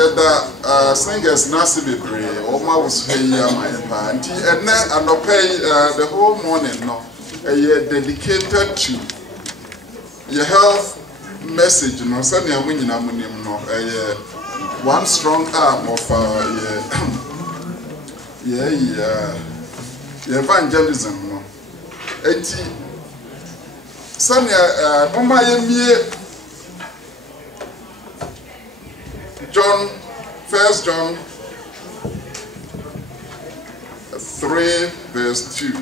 yɛda singers nasi bebree ɔma wosu yi ama pa nti ene anɔpɛ the whole morning no dedicated to your health message no sɛ nea mo nyina mo nim no one strong arm of evangelism no enti sɛ nea moma yɛmie First John 3 verse 2.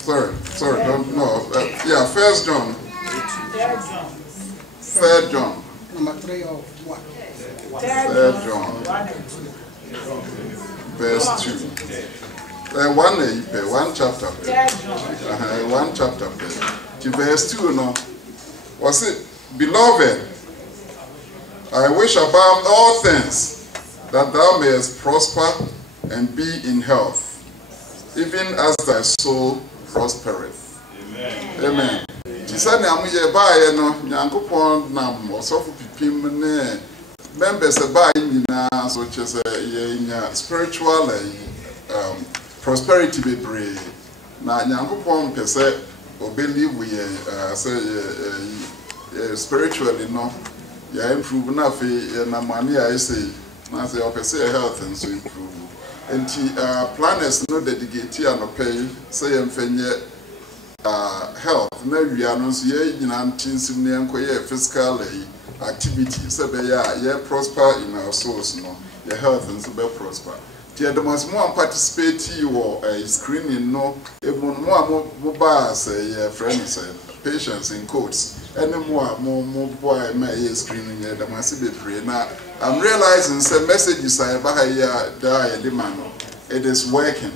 Sorry, don't know. First John. Third John. Number 3 of what? Third John. Verse 2. One chapter. One chapter. To verse 2 no. Was it, beloved? I wish above all things that thou mayest prosper and be in health, even as thy soul prospereth. Amen. Tisani amuye bae no nyankopon nam osofo pipim ne members bae nyina so chese ye spiritual prosperity bebre na nyankopon pese obelieve we spiritually no ya improve na fe na mani I say na say opese health and so improve enti planners no dedicate ya no pay say emfenye health na wia no so ye nyina ntinsim ne enkoye physical activity say be ya prosper in our souls no your health and so be prosper ti adamos mo participate wo screening no ebo mo ba say your friends patients in quotes any more boy my screening the massive pray now I'm realizing some messages I buy demand it is working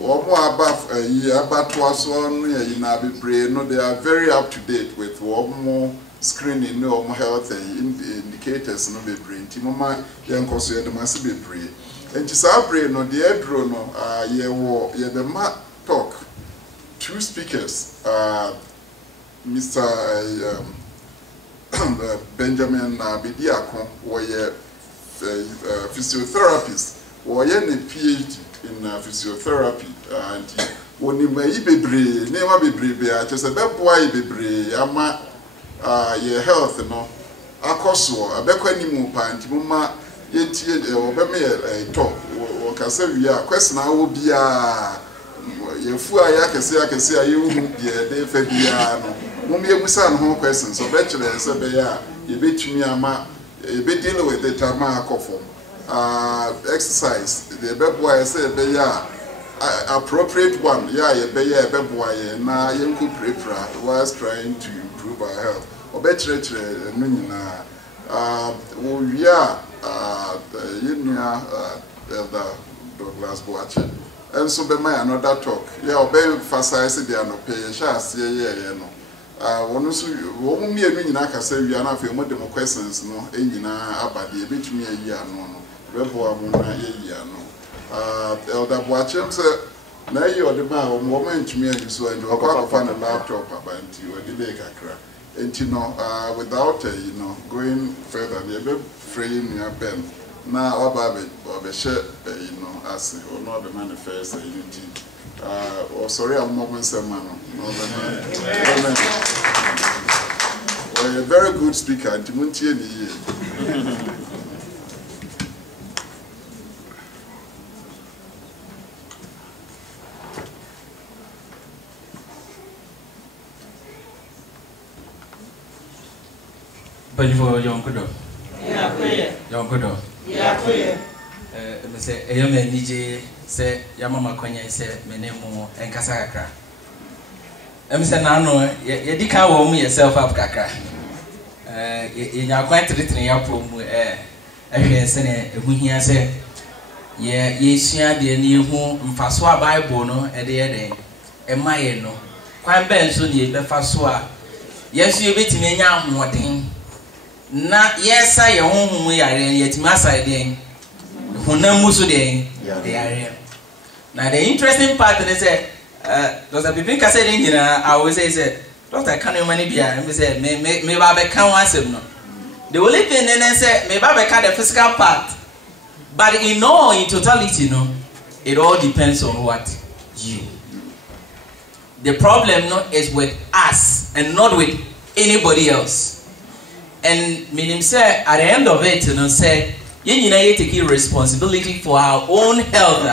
or more above a year about was one be pray no they are very up to date with one more screening no more health indicators no be pray timoma young consider the massive pray and to pray no the edro no ye be ma talk two speakers Mr. Benjamin Bidiako was a physiotherapist, or a PhD in physiotherapy, and when you may be brave, never be brave, just a bad boy be brave, ama your health, no. Akoso, a bequeni mupa, and Muma yet or be talk, or Cassavia, question I will be a fool. I can say, you will be a day for the Mummy Musan home questions, so bachelor and you bet me a bit deal with the Tama coffin. Exercise, the beboy I say, appropriate one, you beboy, and now you could prepare was trying to improve our health. Or better, Nuna, we are the Douglas Boache. And so be my another talk. Yeah, be emphasize the no pay, shall say, no. One so one me and I can say we are not for more questions, no, abadi, a bit me a year, no, therefore, a year, no. Elder Boachem said, now you are the man, woman to me, and so and you are find a laptop about you, a delay, and you know, without going further, the frame your pen. Now, about it, or the shirt, as or not the manifest, or sorry, I'm not going to man. A very good speaker, Timunti. But you for young good. Yeah, young good. Yeah, say a young man, DJ, say, Yamama Konya, say, Menemo, and Casacra. Say, Nano, you can't warm yourself up, Kaka. In your quite written your promo, I say, when say, ye share the new home, Faswa Bible, no, at the end, and my no. Quite bad, so ye, the Faswa. Yes, you bet me now, what thing. Na yes I home we are yet massa den hunamusu den they are here. Now the interesting part is those are people can say I always say Doctor can you money be and say me ba be can one no The only thing then say maybe I cut the physical part, but in totality, it all depends on what you. The problem is with us and not with anybody else. And meaning say at the end of it, say you take responsibility for our own health.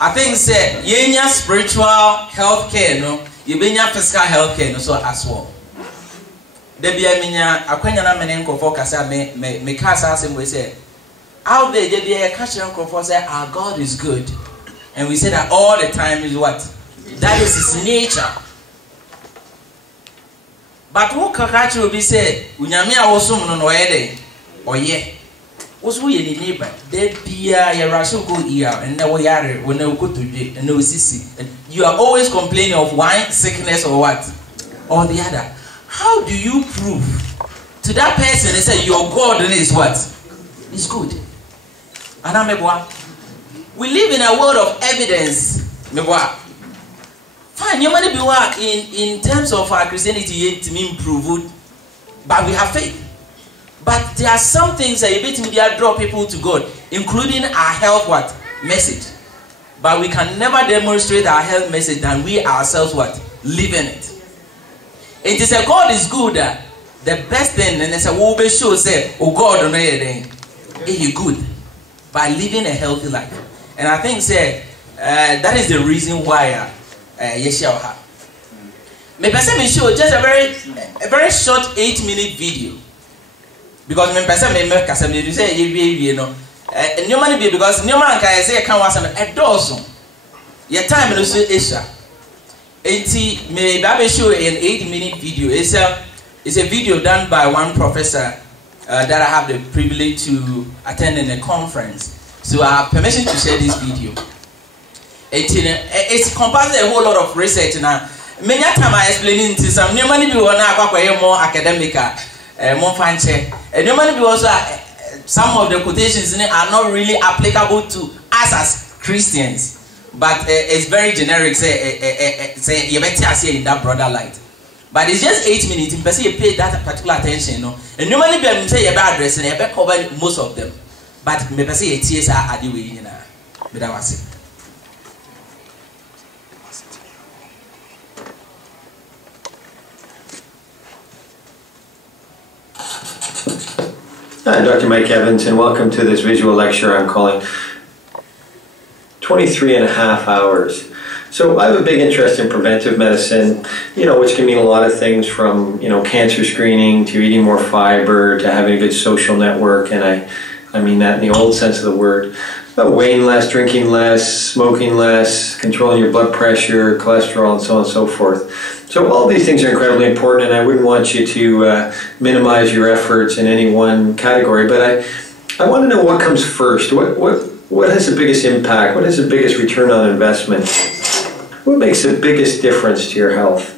I think say you spiritual health care, you be physical health care, so as well. Debi aminya akwanya na mene nkofo kasa me kasa asem we say out there debi e catch nkofo say our God is good, and we say that all the time is what that is his nature. But who catch will be say unyame a wosum no no ye oye wosu ye ni neighbor debi ya rasho go ear and na wo yare wo na ukotodwe and na osisi, you are always complaining of one sickness or what or the other. How do you prove to that person and say your God is what? Is good. And we live in a world of evidence. Fine, you might be in terms of our Christianity to me improved, but we have faith. But there are some things that you bet me draw people to God, including our health what? Message. But we can never demonstrate our health message than we ourselves what? Live in it. It is a God is good. The best thing, and it's a will be sure say, oh God, is good by living a healthy life. And I think say that is the reason why Yeshua. Maybe I show just a very short 8-minute video, because me person me make kasam you say you know normally be because normally can say can was a dozen your time no so Asia. Enti me babe show an 8-minute video. It's a video done by one professor that I have the privilege to attend in a conference. So I have permission to share this video. It's composed a whole lot of research now. Many time I explaining to some new money be one more academic, more fancy. And new money be also some of the quotations in it are not really applicable to us as Christians. But it's very generic, say you better say in that broader light. But it's just 8 minutes. In person, you pay that particular attention, And normally, be say you better address and you better cover most of them. But me person, you TSR are the way, But that was it. Hi, Dr. Mike Evans, and welcome to this visual lecture I'm calling 23.5 hours. So I have a big interest in preventive medicine, which can mean a lot of things from, cancer screening to eating more fiber to having a good social network, and I mean that in the old sense of the word. Weighing less, drinking less, smoking less, controlling your blood pressure, cholesterol, and so on and so forth. So all these things are incredibly important, and I wouldn't want you to minimize your efforts in any one category, but I want to know what comes first. What has the biggest impact? What has the biggest return on investment? What makes the biggest difference to your health?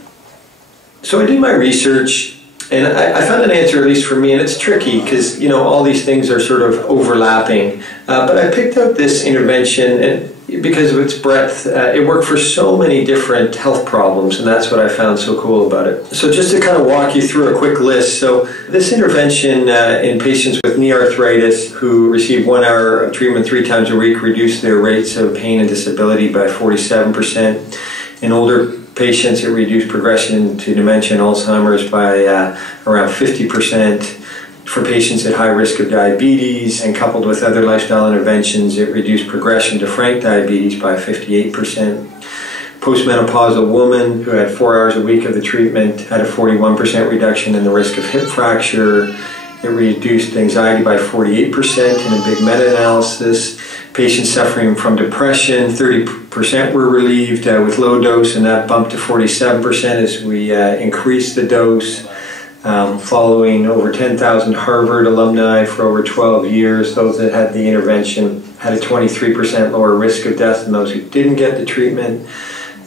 So I did my research, and I found an answer, at least for me, and it's tricky because all these things are sort of overlapping. But I picked out this intervention, and because of its breadth, it worked for so many different health problems, and that's what I found so cool about it. So just to kind of walk you through a quick list. So this intervention in patients with knee arthritis who receive 1 hour of treatment 3 times a week reduced their rates of pain and disability by 47%. In older patients, it reduced progression to dementia and Alzheimer's by around 50%. For patients at high risk of diabetes and coupled with other lifestyle interventions, it reduced progression to frank diabetes by 58%. Postmenopausal woman who had 4 hours a week of the treatment had a 41% reduction in the risk of hip fracture. It reduced anxiety by 48% in a big meta-analysis. Patients suffering from depression, 30% were relieved with low dose, and that bumped to 47% as we increased the dose. Following over 10,000 Harvard alumni for over 12 years, those that had the intervention had a 23% lower risk of death than those who didn't get the treatment.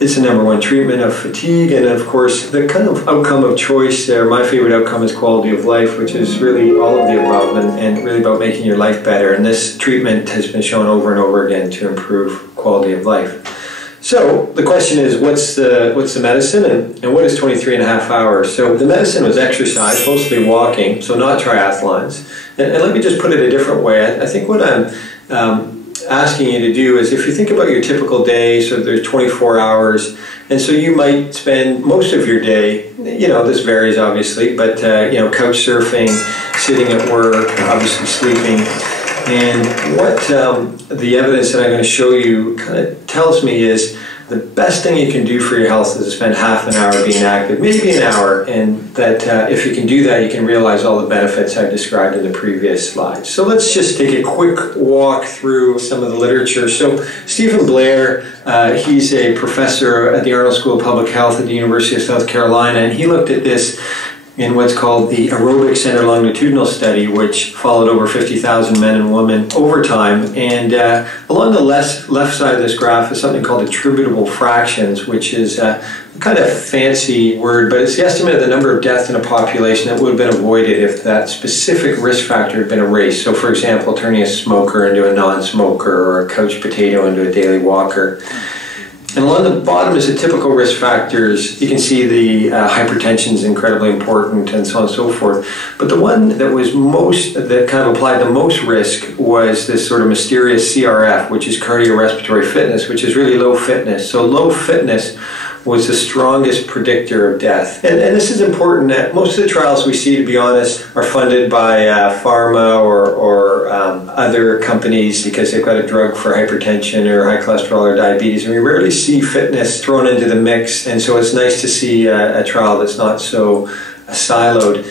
It's the #1 treatment of fatigue, and of course the kind of outcome of choice there, my favorite outcome is quality of life, which is really all of the above and really about making your life better, and this treatment has been shown over and over again to improve quality of life. So the question is, what's the medicine and what is 23.5 hours? So the medicine was exercise, mostly walking, so not triathlons. And let me just put it a different way. I think what I'm asking you to do is, if you think about your typical day, so there's 24 hours, and so you might spend most of your day, this varies obviously, but couch surfing, sitting at work, obviously sleeping. And what the evidence that I'm going to show you kind of tells me is the best thing you can do for your health is to spend half an hour being active, maybe an hour, and that if you can do that, you can realize all the benefits I've described in the previous slides. So let's just take a quick walk through some of the literature. So Stephen Blair, he's a professor at the Arnold School of Public Health at the University of South Carolina, and he looked at this in what's called the Aerobic Center Longitudinal Study, which followed over 50,000 men and women over time. And along the left side of this graph is something called attributable fractions, which is a kind of fancy word, but it's the estimate of the number of deaths in a population that would have been avoided if that specific risk factor had been erased. So for example, turning a smoker into a non-smoker, or a couch potato into a daily walker. And along the bottom is the typical risk factors. You can see the hypertension is incredibly important, and so on and so forth. But the one that that kind of applied the most risk was this sort of mysterious CRF, which is cardiorespiratory fitness, which is really low fitness. So low fitness was the strongest predictor of death. And this is important that most of the trials we see, to be honest, are funded by pharma or other companies because they've got a drug for hypertension or high cholesterol or diabetes, and we rarely see fitness thrown into the mix, and so it's nice to see a trial that's not so siloed.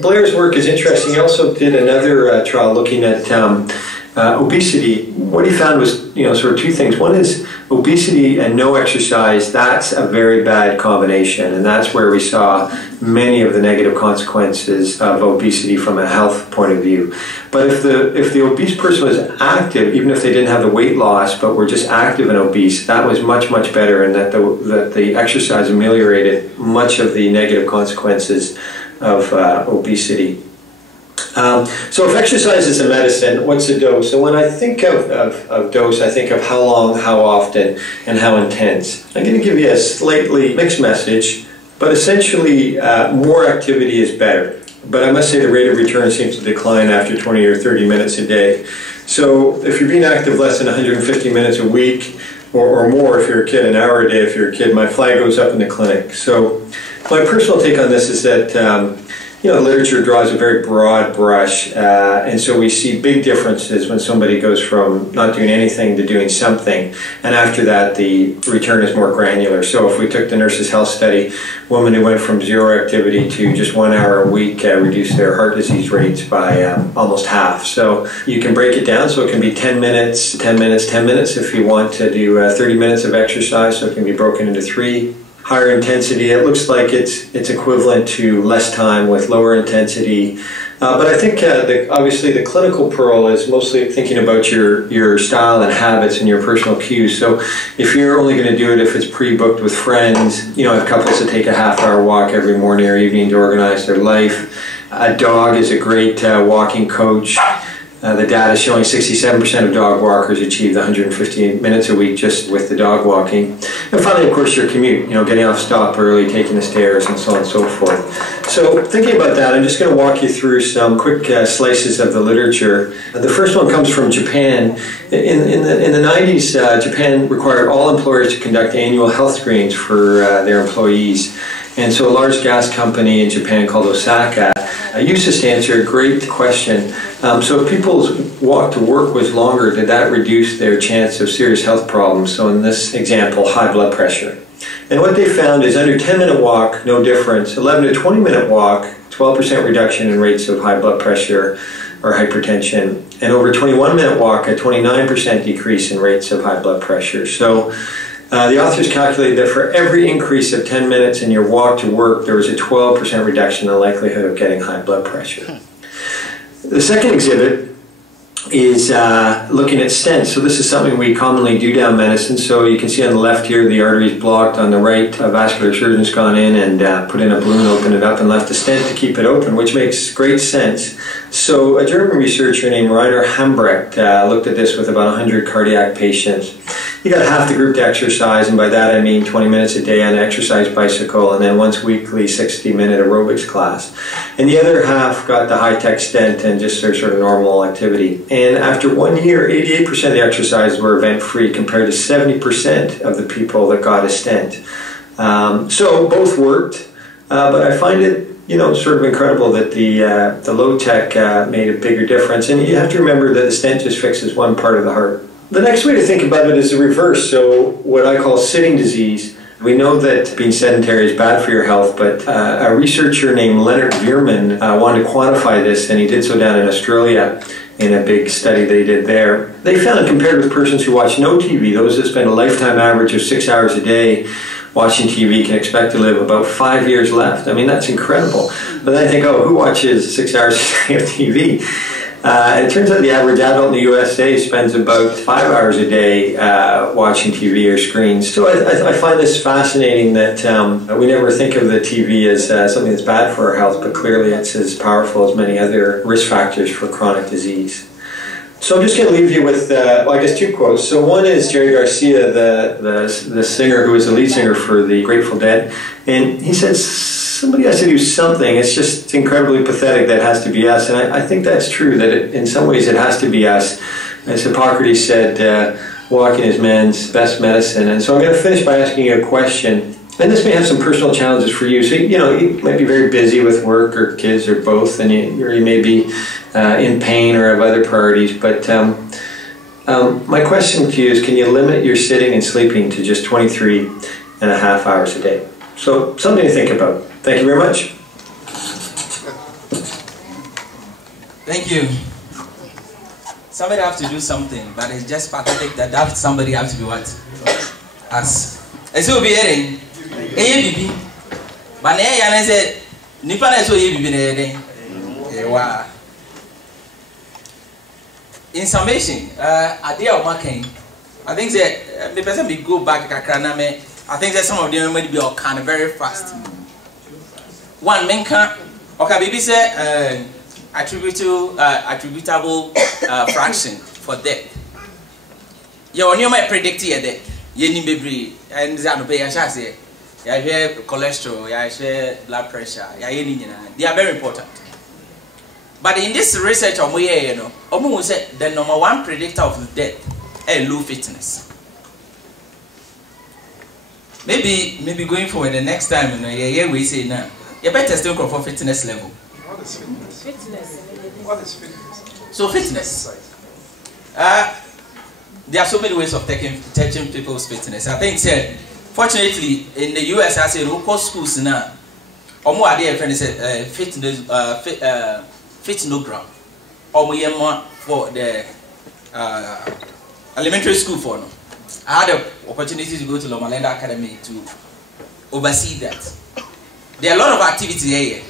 Blair's work is interesting. He also did another trial looking at obesity. What he found was, sort of two things. One is obesity and no exercise. That's a very bad combination, and that's where we saw many of the negative consequences of obesity from a health point of view. But if the obese person was active, even if they didn't have the weight loss, but were just active and obese, that was much, much better, and that the exercise ameliorated much of the negative consequences of obesity. So if exercise is a medicine, what's the dose? So when I think of dose, I think of how long, how often, and how intense. I'm going to give you a slightly mixed message, but essentially more activity is better. But I must say the rate of return seems to decline after 20 or 30 minutes a day. So if you're being active less than 150 minutes a week, or more if you're a kid, an hour a day if you're a kid, my flag goes up in the clinic. So my personal take on this is that the literature draws a very broad brush, and so we see big differences when somebody goes from not doing anything to doing something, and after that the return is more granular. So if we took the Nurses' Health Study, women who went from 0 activity to just 1 hour a week reduced their heart disease rates by almost half. So you can break it down, so it can be 10 minutes, 10 minutes, 10 minutes if you want to do 30 minutes of exercise, so it can be broken into 3. Higher intensity, it looks like it's equivalent to less time with lower intensity. But I think obviously the clinical pearl is mostly thinking about your style and habits and your personal cues. So if you're only going to do it if it's pre-booked with friends, I have couples that take a half-hour walk every morning or evening to organize their life. A dog is a great walking coach. The data is showing 67% of dog walkers achieve 150 minutes a week just with the dog walking. And finally, of course, your commute, getting off stop early, taking the stairs, and so on and so forth. So thinking about that, I'm just going to walk you through some quick slices of the literature. The first one comes from Japan. In the 90s, Japan required all employers to conduct annual health screenings for their employees. And so a large gas company in Japan called Osaka used this to answer a great question. So if people's walk to work was longer, did that reduce their chance of serious health problems? So in this example, high blood pressure. And what they found is under 10-minute walk, no difference. 11 to 20-minute walk, 12% reduction in rates of high blood pressure or hypertension. And over 21-minute walk, a 29% decrease in rates of high blood pressure. So the authors calculated that for every increase of 10 minutes in your walk to work, there was a 12% reduction in the likelihood of getting high blood pressure. The second exhibit is looking at stents. So this is something we commonly do down medicine. So you can see on the left here, the artery is blocked. On the right, a vascular surgeon's gone in and put in a balloon, opened it up, and left a stent to keep it open, which makes great sense. So a German researcher named Rainer Hambrecht looked at this with about 100 cardiac patients. you got half the group to exercise, and by that I mean 20 minutes a day on an exercise bicycle, and then once weekly 60-minute aerobics class. And the other half got the high-tech stent and just their sort of normal activity. And after 1 year, 88% of the exercises were event-free compared to 70% of the people that got a stent. So both worked, but I find it sort of incredible that the low-tech made a bigger difference. And you have to remember that the stent just fixes one part of the heart. The next way to think about it is the reverse, so what I call sitting disease. We know that being sedentary is bad for your health, but a researcher named Leonard Veerman wanted to quantify this, and he did so down in Australia in a big study they did there. They found, compared with persons who watch no TV, those that spend a lifetime average of 6 hours a day watching TV can expect to live about 5 years left. I mean, that's incredible. But then I think, who watches 6 hours a day of TV? It turns out the average adult in the USA spends about 5 hours a day watching TV or screens. So I find this fascinating that we never think of the TV as something that's bad for our health, but clearly it's as powerful as many other risk factors for chronic disease. So I'm just going to leave you with, I guess, two quotes. So one is Jerry Garcia, the singer who was the lead singer for the Grateful Dead, and he says, somebody has to do something. It's just incredibly pathetic that it has to be us. And I think that's true, that in some ways it has to be us. As Hippocrates said, walking is man's best medicine. And so I'm going to finish by asking you a question. And this may have some personal challenges for you. So, you might be very busy with work or kids or both, and you may be in pain or have other priorities. But my question to you is, can you limit your sitting and sleeping to just 23.5 hours a day? So something to think about. Thank you very much. Thank you. Somebody have to do something, but it's just pathetic that somebody have to be what? Us. It's will be hearing. Baby. But I said, Nippon is so in summation, idea of marking, I think that the person we go back I think that some of them might be all kind of very fast. One man can, okay, baby say attributable fraction for death. You only might predict here that you need baby and that pay a chance. You have cholesterol, you have blood pressure, they are very important. But in this research, Omu said the number one predictor of death is low fitness. Maybe going forward the next time, we say now, you better still go for fitness level. What is fitness? What is fitness? So fitness. There are so many ways of touching people's fitness. I think, fortunately, in the US, I say local schools now, Omu are there fitness, fitnogram. Omu more for the elementary school for no. I had the opportunity to go to Loma Linda Academy to oversee that. There are a lot of activities here.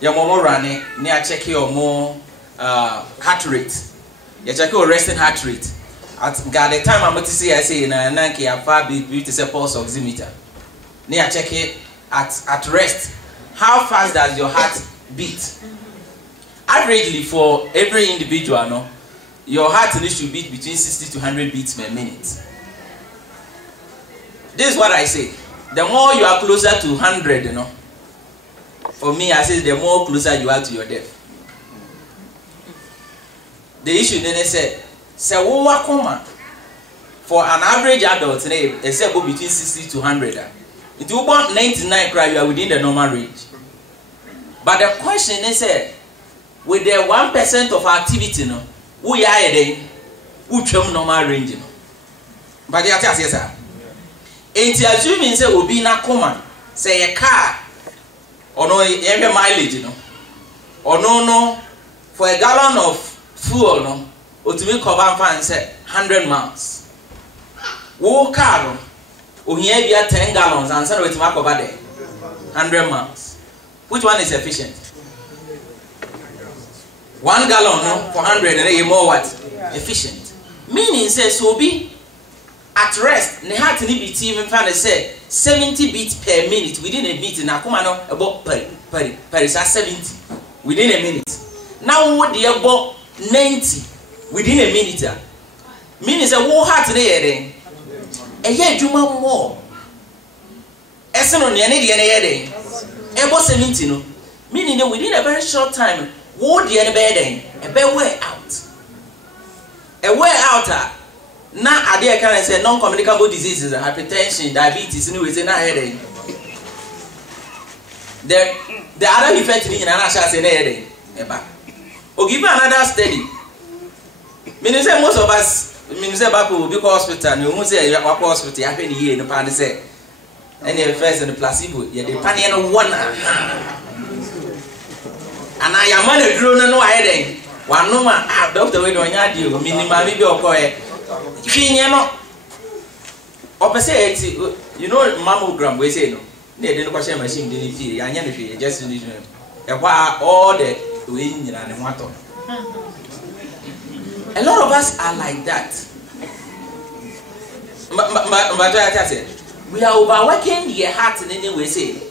Your mom running, near check your more heart rate. You check your resting heart rate. At the time I'm to see, I say in a Nanki, a far big beauty pulse oximeter. Near check it at rest. How fast does your heart beat? Averagely for every individual, no, your heart needs to beat between 60 to 100 beats per minute. This is what I say. The more you are closer to 100, you know, for me, I say the more closer you are to your death. The issue then said, for an average adult today, it's between 60 to 100. If you want 99, you are within the normal range. But the question is, with the 1% of activity, no, we are then who travel normal range. No? But the answer is yes, sir. And assuming say will be na coma, say a car or no every mileage, no, or no for a gallon of fuel, no, or to make cover and say 100 miles. Wo car, or here be at 10 gallons and send it to make over there 100 miles. Which one is efficient? 1 gallon, no, for 100 and then more what? Efficient. Meaning says so be at rest. Ne heart ni beat even find say 70 beats per minute within a beat. Na kuma no about per 70 within a minute. Now what the about 90 within a minute. Meaning say wo heart dey here ɛyɛ adwuma more ɛsɛ no nea ne deɛ ne yɛ den ɛbɔ 70 no meaning that within a very short time wo deɛ ne bɛyɛ den ɛbɛ wear out na adeɛ kan say non-communicable diseases, hypertension, diabetes ni we say na yɛ den the other effect ni nyina na sha say na yɛ den ɛba o give another study meaning say most of us meaning say back will be hospital no who say you are hospital ya hwe ni yie no pa ne say and the first and the placebo ya the pan no one and I am a drone no I den one no ma doctor we don nya de o minimum bi okoye hwinye no opese you know mammogram we say no na de no kwa share machine de ni fie ya nya no hwe just need e kwa all the we nyina ne ho ato. A lot of us are like that. We are overworking your heart in any way. Say,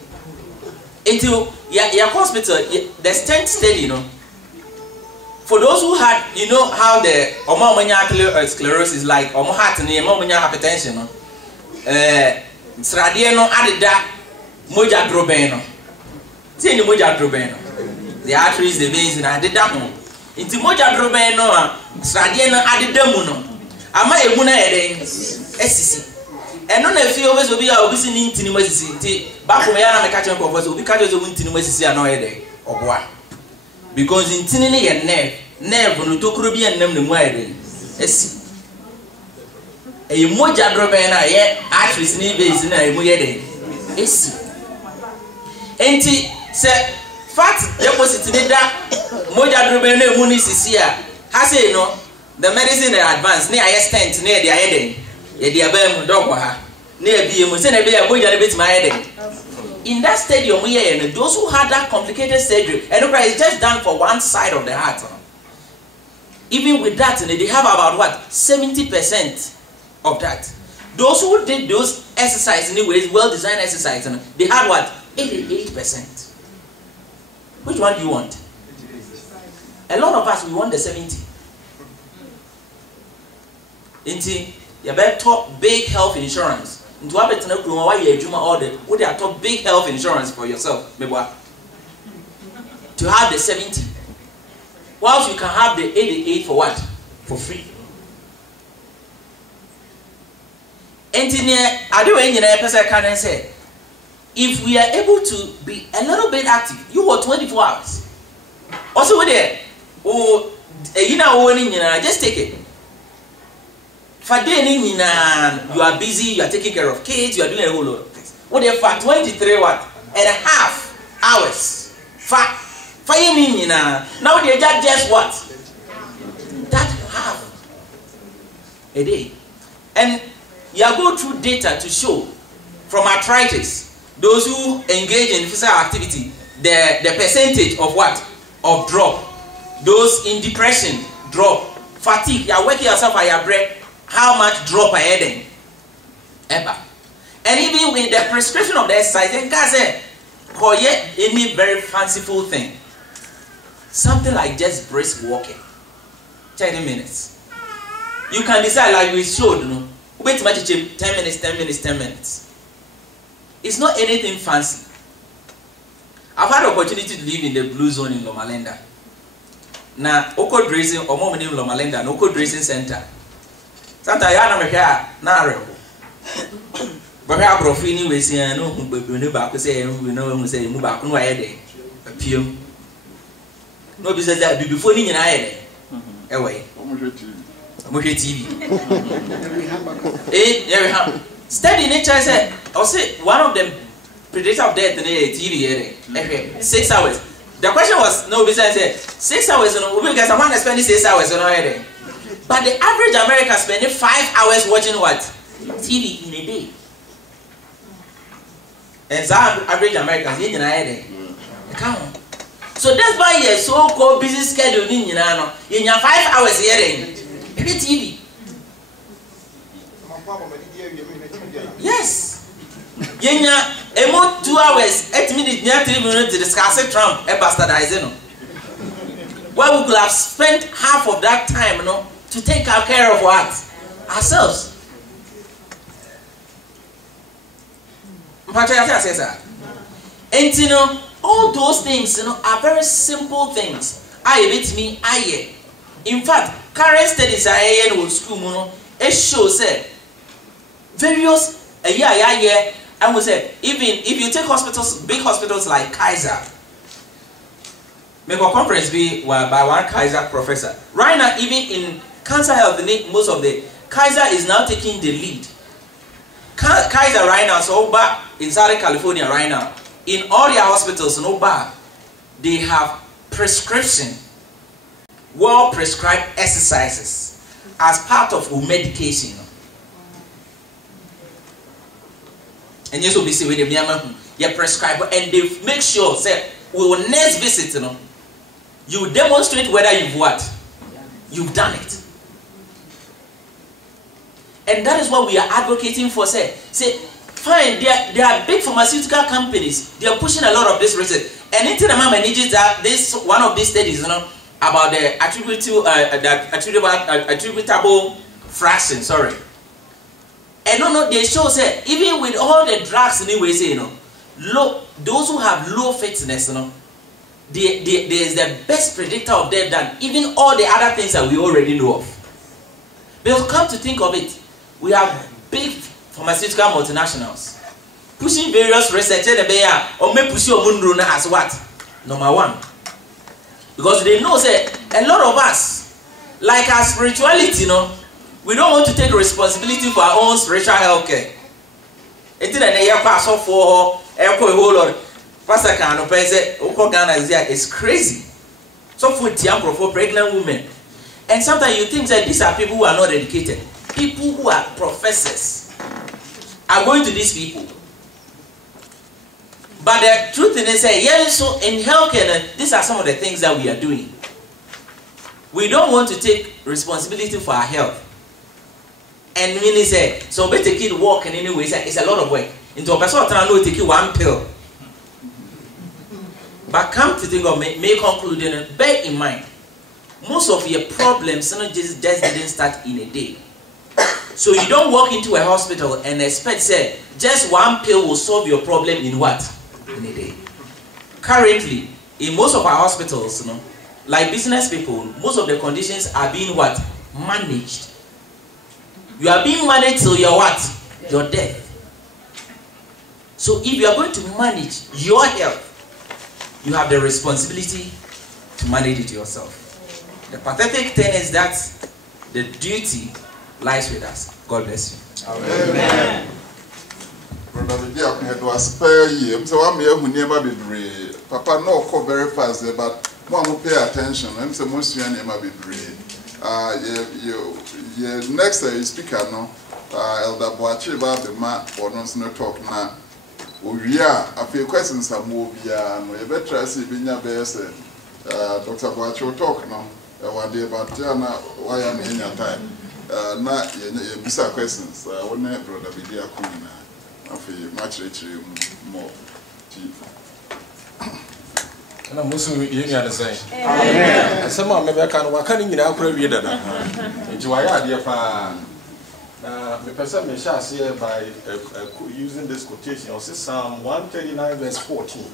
into your hospital, the stent study, you know. For those who had, you know, how the omomania sclerosis, like heart and omomania hypertension, no. Sradieno adida moja drobeno. See the moja drobeno. The arteries, the veins, and adida mo. Into moja drobeno, sradieno adida mo no. Ama eguna eden esisi. Eno na fi always obi a obi si ni ntini masisi nti back me ya na me ka chen ko obi ka jo ntini masisi ana eden oboa because ntini ne ye nerve no tokuro bi annam ne mu eden esi e moja drobe na ye arteries ni veins na e mu ye den esi enti se fat deposit ne da moja drobe na emu ni sisi a ha say no the medicine they advance ne aye stent ne de aye den ye de abam dog ha na ebie mu se na ebie moja ne betima aye den in that stadium we here those who had that complicated surgery and it's just done for one side of the heart even with that they have about what 70% of that. Those who did those exercises anyways, well designed exercise, they had what 88%. Which one do you want? A lot of us we want the 70. Into you better top big health insurance. Into what better know why you do all the would they top big health insurance for yourself, maybe to have the 70. Whilst you can have the 88 for what? For free. Engineer, I do engineer person can say if we are able to be a little bit active, you work 24 hours. Also with there, oh you know just take it. For day you are busy, you are taking care of kids, you are doing a whole lot of things. What if for 23 what? And a half hours. For you now they just what? That half a day. And you are going through data to show from arthritis, those who engage in physical activity, the percentage of what? Of drop. Those in depression, drop. Fatigue, you are working yourself at your breath. How much drop a heading? Ever. And even with the prescription of the exercise, then can say, any very fanciful thing. Something like just brisk walking. 30 minutes. You can decide like we showed, you know. Wait much 10 minutes, 10 minutes, 10 minutes. It's not anything fancy. I've had the opportunity to live in the blue zone in Loma Linda. Now, Oko Dressing or more in Loma Linda, no Oko Dressing Center. Sometimes I am here, now. But I have profini we say no, but we never say we know who say move back no head. Appeal. No business that before you and I. Away. TV. Study nature said, I'll say one of them predictor of death in the TV 6 hours. The question was no business said 6 hours because I want to spend 6 hours on a but the average American spending 5 hours watching what? TV in a day. And some average Americans in a so that's why your so-called busy schedule in your 5 hours hearing TV. Yes. Yenya emo 2 hours, 8 minutes, near 3 minutes to discuss Trump and bastardizing. Well, we could have spent half of that time, to take care of what? Ourselves. And you know, all those things, you know, are very simple things. In fact, current studies are in school, you know, it shows that various I would say, even if you take hospitals, big hospitals like Kaiser, make a conference by one Kaiser professor. Right now, even in cancer health, most of the Kaiser is now taking the lead. Kaiser right now, so back in Southern California right now, in all their hospitals, they have prescription, well-prescribed exercises as part of medication. And yes, we see with them, you prescribe, and they make sure say we will next visit, you demonstrate whether you've what, you've done it. And that is what we are advocating for. Say, fine, there are big pharmaceutical companies. They are pushing a lot of this research. And into the manages that this one of these studies, about the attributable fraction. Sorry. And they show say even with all the drugs anyway, say those who have low fitness, there is the best predictor of death than even all the other things that we already know of. Because come to think of it, we have big pharmaceutical multinationals pushing various research or may push your mundo as what? Number one. Because they know say a lot of us, like our spirituality, we don't want to take responsibility for our own spiritual health care. It's crazy. So for pregnant women. And sometimes you think that these are people who are not educated. People who are professors are going to these people. But the truth is that so in healthcare, these are some of the things that we are doing. We don't want to take responsibility for our health. And when they say, so better kid walk in any way, it's a lot of work. Into a person trying to take one pill. But come to think of may conclude, bear in mind, most of your problems just didn't start in a day. So you don't walk into a hospital and expect say just one pill will solve your problem in what? In a day. Currently, in most of our hospitals, like business people, most of the conditions are being what? Managed. You are being managed till you're what? Your death. So if you are going to manage your health, you have the responsibility to manage it yourself. The pathetic thing is that the duty lies with us. God bless you. Amen. Brother, it was spare year. So I'm here who never be brave. Papa no call very fast there, but one will pay attention. I'm so most you never be brave. Next speaker no, Elder Boachi about the man for no talk now. We are a few questions are more via no. You better see Binya Bess. Dr. Boachi will talk now. One day about Jana. Why am I in your time? Na bisa questions. One brother Bidia Kuna. I feel much richer more. And I'm also hearing the same. And someone maybe I can work in our career. It's why I dear fan. The person may shall say by using this quotation, or say Psalm 139, verse 14.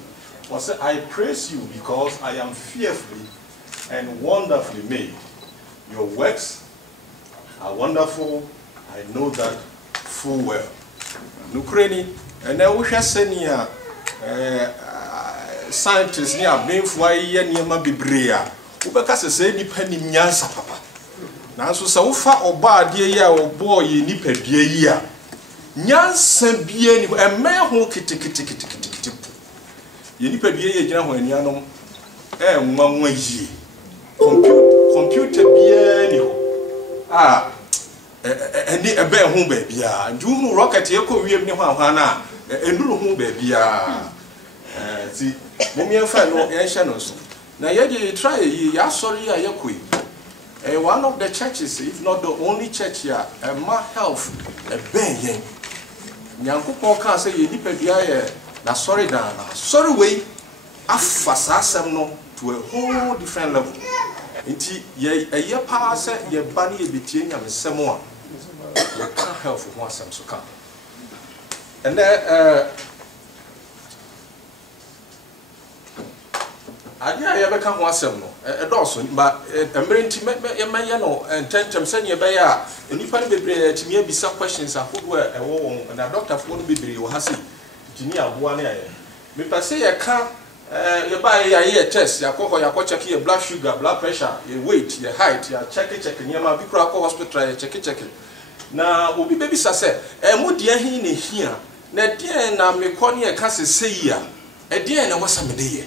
Or say, I praise you because I am fearfully and wonderfully made. Your works are wonderful. I know that full well. Nukreni, and then we shall send here. Scientists near being for a year near Mabibria, who because say depending Yansa papa. Now, so far or bad dear or boy, you nip a dear year. Yansa be a man who kitty. You nip a dear year when Yanum, and 1 way. Computer be any. And a bear home baby. Do rocket your career near Hana, and no home baby. See, Mummy friend no Yanshanos. Now you try ya sorry ya kui. One of the churches, if not the only church here, a ma health, a ben. Yanku Poka say you nip a na sorry down. Sorry way, afasasem no to a whole different level. Inti ye a year pass ye bunny between and Samoa. You can't help for one some so come. And then ade a yɛbɛka ho asɛm no ɛdɔɔso ba mmerɛ nti yɛmayɛ no ntɛntɛm sɛneɛ ɛbɛyɛ a nnipa no bebree atumi abisa questions ahodoɔ a ɛwɔ wɔn na dɔktafoɔ no bebree wɔ ha sei tumi aboa ne ayɛ mepɛ sɛ yɛka yɛbaeɛ yɛayɛ test yɛakɔ hɔ yɛakɔkyɛke yɛ blood sugar blood pressure yɛ weight yɛ height yɛakyɛkekyɛke nneɛma bi koraa akɔ hospital yɛkyɛkekyɛke na obi bɛbisa sɛ ɛmo deɛ he ne hia na deɛn na mekɔ ne yɛka sɛ sei a ɛdeɛn na wɔsa mede yɛ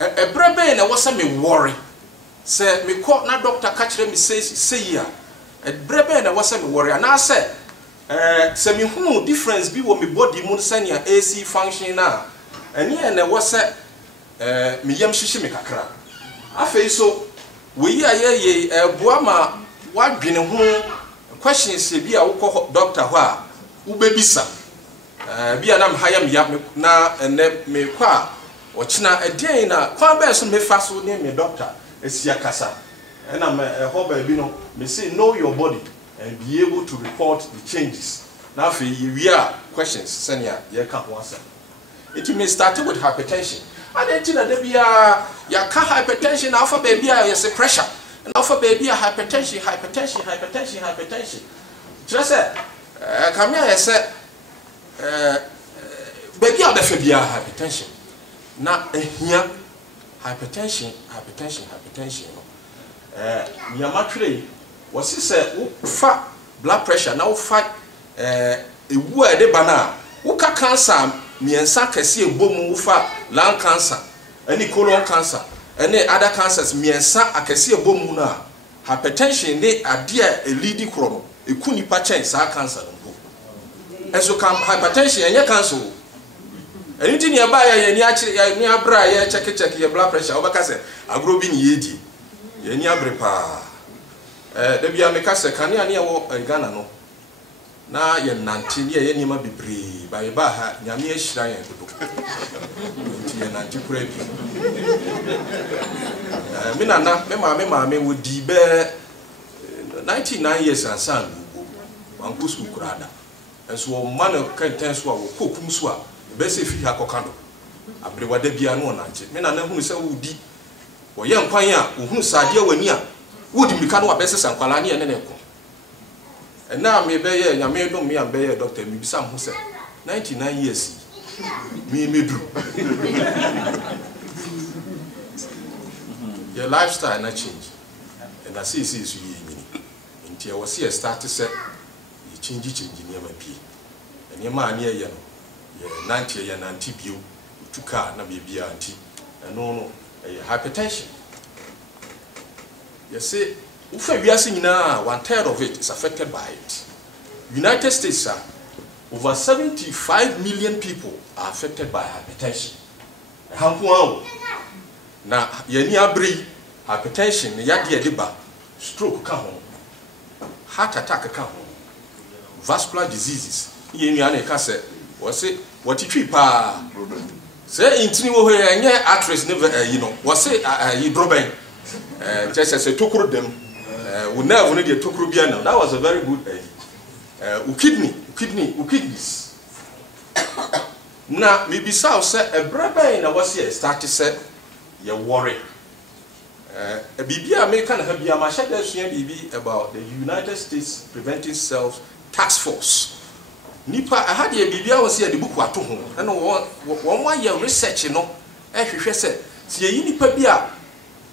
ɛbrɛ bɛn na wɔsa me worry sɛ mekɔ na doctor ka kyerɛ me sei a ɛbrɛ bɛn na wɔsa me worry anaasɛ sɛ mehunu difference bi wɔ me body mu sɛnea AC function na ɛne na wɔsɛ me yam hyehye me kakra afei so woyi a yɛyɛ ɛboa ma wadwene ho questions bi a wokɔ doctor hɔ a wobɛbisa bi a na mhaya me yam na ɛnɛ mekɔ a ɔkyena ɛdeɛn na kwan bɛɛ so mefa so ne me doctor asia kasa ɛna ɛhɔ baabi no me say know your body and be able to report the changes na afei yɛwie a questions sɛnea yɛka ho asɛm it may start with hypertension and then na da bia yɛka hypertension na afa baabi a yɛsɛ pressure na afa baabi a hypertension kyerɛ sɛ kame a yɛsɛ baabi a bɛfa bia hypertension na ehia hypertension no niyama twere wɔsi sɛ wofa blood pressure na wofa ewu a de ba na woka cancer miensa kɛse ebomu wofa lung cancer any colon cancer any other cancers miensa akɛse ebomu na hypertension ne ade a elidi kro no eku nipa kyɛn saa cancer no enso kam hypertension enye cancer anything you buy ya ni abra ya check your blood pressure obaka se agro bi ni yedi ya ni abre pa da bia meka se kane ane wo Ghana no na ye nante ne ye niam bebre ba ye ba ha nyame ahira ye dodo nti ye nante kura bi me nana me maame wo di be 99 years ansan wangu school kurada enso wo man kan ten so a wo kokum so a bese fi ha kokando abrewada bia no nanche me na hunu se wudi wo ye nkwan a wo hunu sade wani a wodi mika no wa bese sankwala ne ne ko na me be ye nyame dom me am be ye doctor me bisa ho se 99 years me medru your lifestyle na change and I see so yi nyini ntia wo se start se you change ne ma bi ene ma ne ye no nanti ya nanti bio tuka na bibia anti no hypertension you see ufa wiase nyina 1/3 of it is affected by it. United States over 75 million people are affected by hypertension. Hanko na yani abri hypertension ya de deba stroke ka ho heart attack ka ho vascular diseases yenu ya na ka se wose watitwi pa say intini wo he enye actress never you know wose yi droben just say tokuro dem we never need the tokuro bia now. That was a very good kidneys na maybe sao say e braba na wose start say you worry bibia me kan ha bia ma sha da sua bibi about the United States Preventing Self Task Force. Nipa ahade bibia wo se ya de buku ato ho na won wa ya research no ehwehwe se ti yi nipa bi a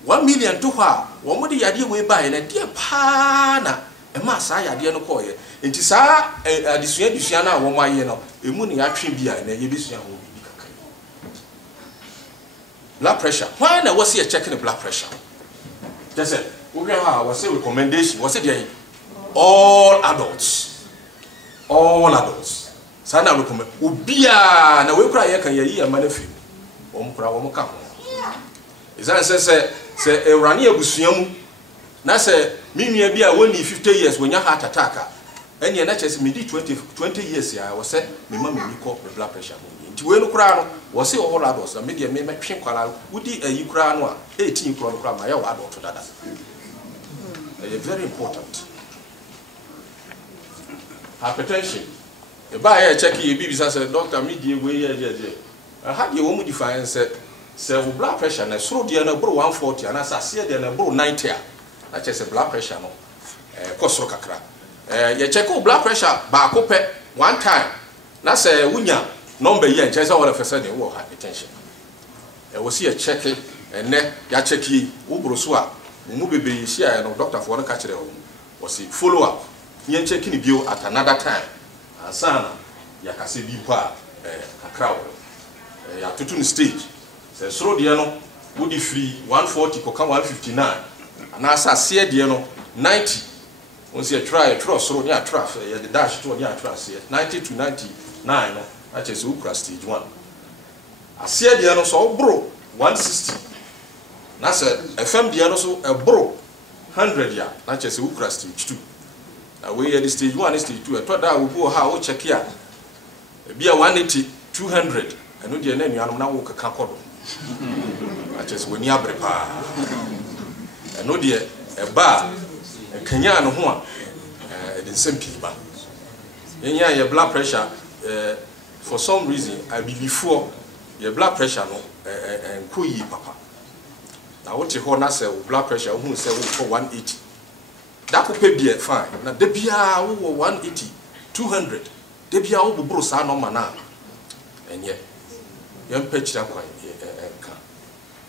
1 million to ho a won mo de yade we bae na de pa na e ma sa yade no ko ye enti sa adisua na won wa ye no emu ne atwe bi a na ye besua ho bi kakra. Blood pressure why na wo se ya check the blood pressure just say we have a recommendation was it all adults sana recommend obia na we kura ye kan ye amanafi won kura won ka ho izan say ewrani abusua mu na say minua bi a woni 50 years wonya heart attack ene na chese me di 20 years ya wo say me ma me ko blood pressure nti we no kura no wo say all adults me de me twen kwala wudi ayi kura no a 18 kura no kura ma ya wa adult dada very important. Hypertension. The buyer check ye baby says doctor me die way je. I had your woman define said sɛ wo blood pressure na soro deɛ no boro 140 ana sɛ aseɛ deɛ no boro 90 a na kyerɛ sɛ blood pressure no kɔ soro kakra yɛ check wo blood pressure baako pɛ one time na sɛ wonya number yi nkyɛn sɛ wɔre fɛ sɛ ne wo hypertension wo si yɛ check ɛnɛ ya check yi wo boro so a mu bebe yi hia no doctor for no ka kyerɛ wo si follow up yɛn check ni bio at another time asana ya kase bi po a kakra wo ya tutu ni stage sɛ soro deɛ no wo di free 140 koka 159 ana asa aseɛ deɛ no 90 on si try soro ne atra ya the dash to ne atra aseɛ 90 to 99 no a kyerɛ sɛ wo kura stage 1 aseɛ deɛ no so wo boro 160 na sɛ FM deɛ no so boro 100 ya na kyerɛ sɛ wo kura stage 2 na we yɛ the stage 1 and stage 2 ɛtɔ da wo bo ha wo check ya bia 180 200 ɛno deɛ na nuanom na wo keka kɔdo a kyerɛ sɛ wani abre pa ɛno deɛ ɛba kanya no ho a ɛde nsɛm pii ba yɛnya yɛ blood pressure for some reason I before your blood pressure no nkɔ yi papa na wote hɔ na sɛ wo blood pressure wo hu sɛ wo kɔ 180 da ko pɛ bia fine na da bia wo 180 200 da bia wo boboro saa normal na ɛnyɛ yɛn pɛ kyira kwan ka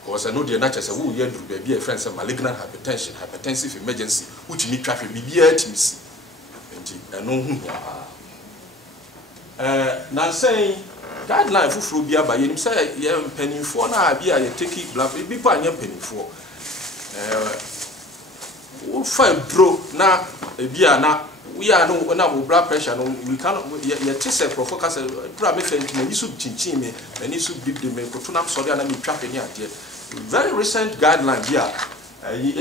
because no deɛ na kyerɛ sɛ wo yɛ duru ba bia friend sɛ malignant hypertension hypertensive emergency wotumi twa hwɛ bibia timi si nti ɛno hu hia na sɛn guideline fufuro bi aba yenim sɛ yɛ mpanimfoɔ na abi a yɛ take blood bi pa anya mpanimfoɔ wo fa dro na ebia na we are no na blood pressure no we can yɛ te sɛ profocus dro me fɛ ntina nisu chinchin me nisu bib de me kotonam sɔre ana me twa hwɛ ne adeɛ very recent guideline bi a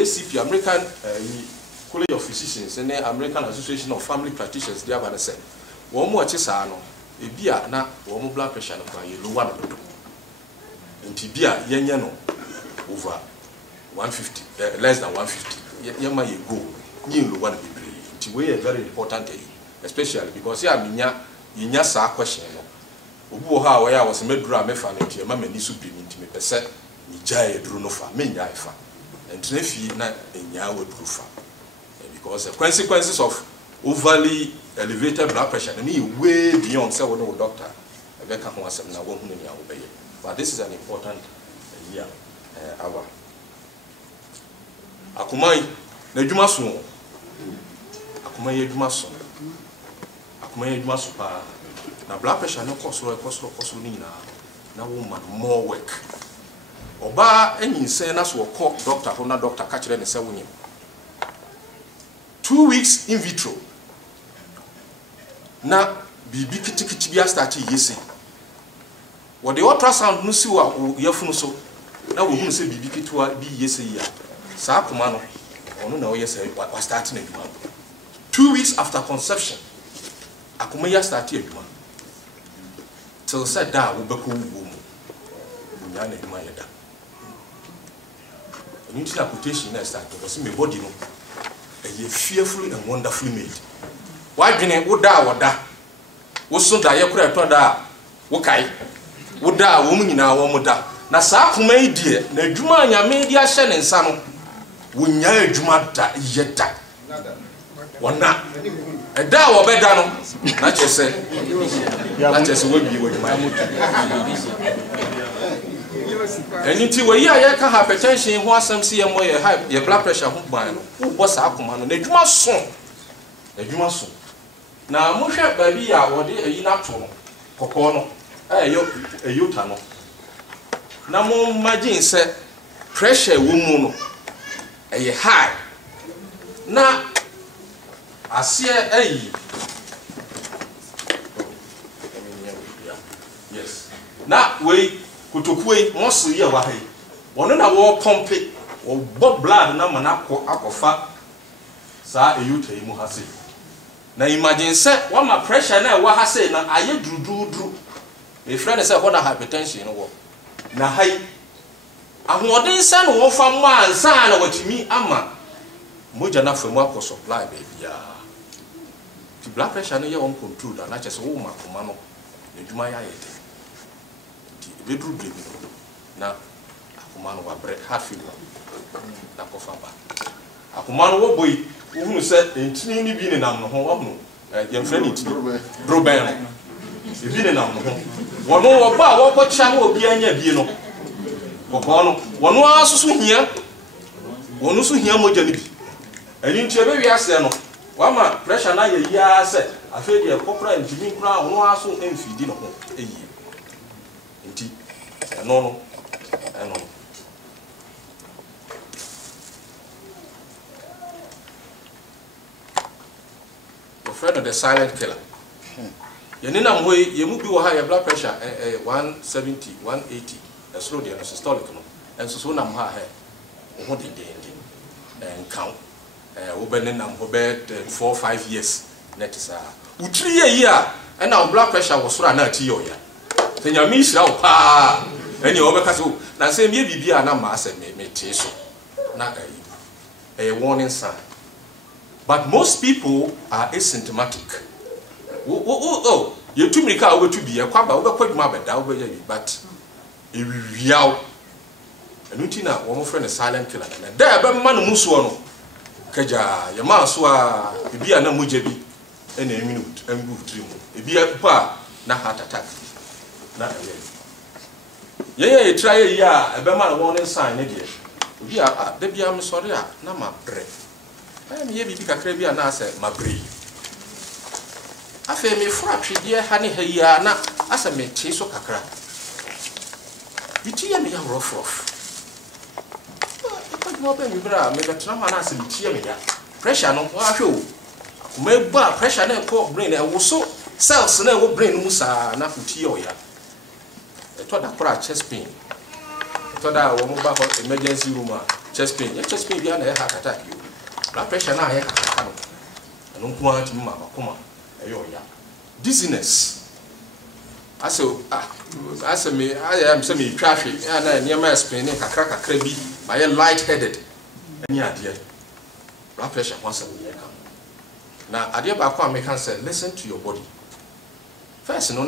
ACP American College of Physicians and the American Association of Family Practitioners they have said wɔn mo ɔte saa no ebia na wɔn blood pressure no kwa yɛ lower no dodo nti bia yɛnyɛ no over 150 less than 150 yɛma yɛ go nye lower no bebree nti we are very important especially because yɛnya saa question no obi wɔ ha a wɔyɛ a wɔsɛ meduru a mefa no nti ɛma m'ani so bi nti mepɛ sɛ megyae aduru no fa menya ɛfa ntina fie na enya waduru fa because the consequences of overly elevated blood pressure is way beyond say we know doctor ebeka ho asem na wo hu ne wo beye but this is an important year our akumai na adwuma so akumai adwuma so pa na blood pressure no koso ni na wo man more work oba enyin na so ko doctor ho na doctor ka kire ne se wonyim 2 weeks in vitro na bibi kitikiti bia start yesi wo the ultrasound no si wa yafunu so na wo hu se bibi kitwa bi yesi ya saa koma no ono na wo yesi wa start na adwuma 2 weeks after conception akoma ya start adwuma till said da wo beko wo mu nya na adwuma ya da anything quotation na start because my body no a fearfully and wonderfully made. Why didn't wo da woda? Wo so da ye kura to da wo kai. Wo da wo mu nyina wo mu da. Na saa kuma yi die na adwuma anyame di ahye ne nsa no. Wo nya adwuma da ye da. Wona da wo be da no na chese. Na chese wo bi wo adwuma Anything where you can hypertension, who has some CM where your blood pressure who ban, who was a command, they do my son. Now, Musha baby, I would a inaptono, Cocono, a yutano. Now, more imagine said pressure woman a high. Now, I see a yes. Now, we. Kutokue mosu ye wa he wono na wo pompe wo bo blood na mana akofa sa eyuta yi mu hase na imagine say wa ma pressure na wa hase na aye drudru e friend say ho na hypertension no wo na hai ahoden sa no wo fa mo ansa na watimi ama moja na famu akọ supply baby ya the blood pressure no ye won control na chese wo ma koma no edwuma ya yete bedru dream na akoma no wabrɛ heart failure na kofa ba akoma no wo boy wo hu se entini ni bi ne nam no ho wo hu yɛmfrɛ ne ntini droben ebi ne nam no ho wɔno wɔ ba wo kɔ kya no obi anya bie no wɔkɔ no wɔno asoso hia wɔno so hia mogya ne bi ɛni nti ebe wi ase no wama pressure na yɛ yia sɛ afei de kokora ntimi kora wɔno aso emfidi no ho eyi nti ɛno no friend of the silent killer. Yenina mwe yemu bi wo ha your blood pressure 170 180 slow the systolic no and so na mo ha he ho de and count wo be na mo be 4-5 years net sa utri ye a na blood pressure wo soro na ati yo ya senya mi hira wo pa eni wo be ka so na se me bibia na ma ase me te so na warning sign. But most people are asymptomatic. You too many car over to be a quaba over quite my bed, but a real and Utina, one more friend, a silent killer. And there, but man Musuano Kaja, Yamaswa, a beer no mujebi, and a minute, and move dream. A beer pa, not heart attack. Not a try a year, a beman warning sign, again. We are the Biam Soria, Nama bread. I am here because Caribbean answer my breed. I feel me fractured dear honey here na as a mate so cacra. You tear me rough. But more baby bra, make a trauma and answer tear me. Pressure no show. May bar pressure and poor brain and was so cells never brain musa na tear ya. I thought that chest pain. I thought that I was emergency room chest pain. Your chest pain behind a heart attack you. Blood pressure na here I don't want to come dizziness. I am semi traffic and near my spinning a crack a crabby by a light-headed. Any idea? Blood pressure once a year. Now, I dear Bakwa make answer, listen to your body. First, no, I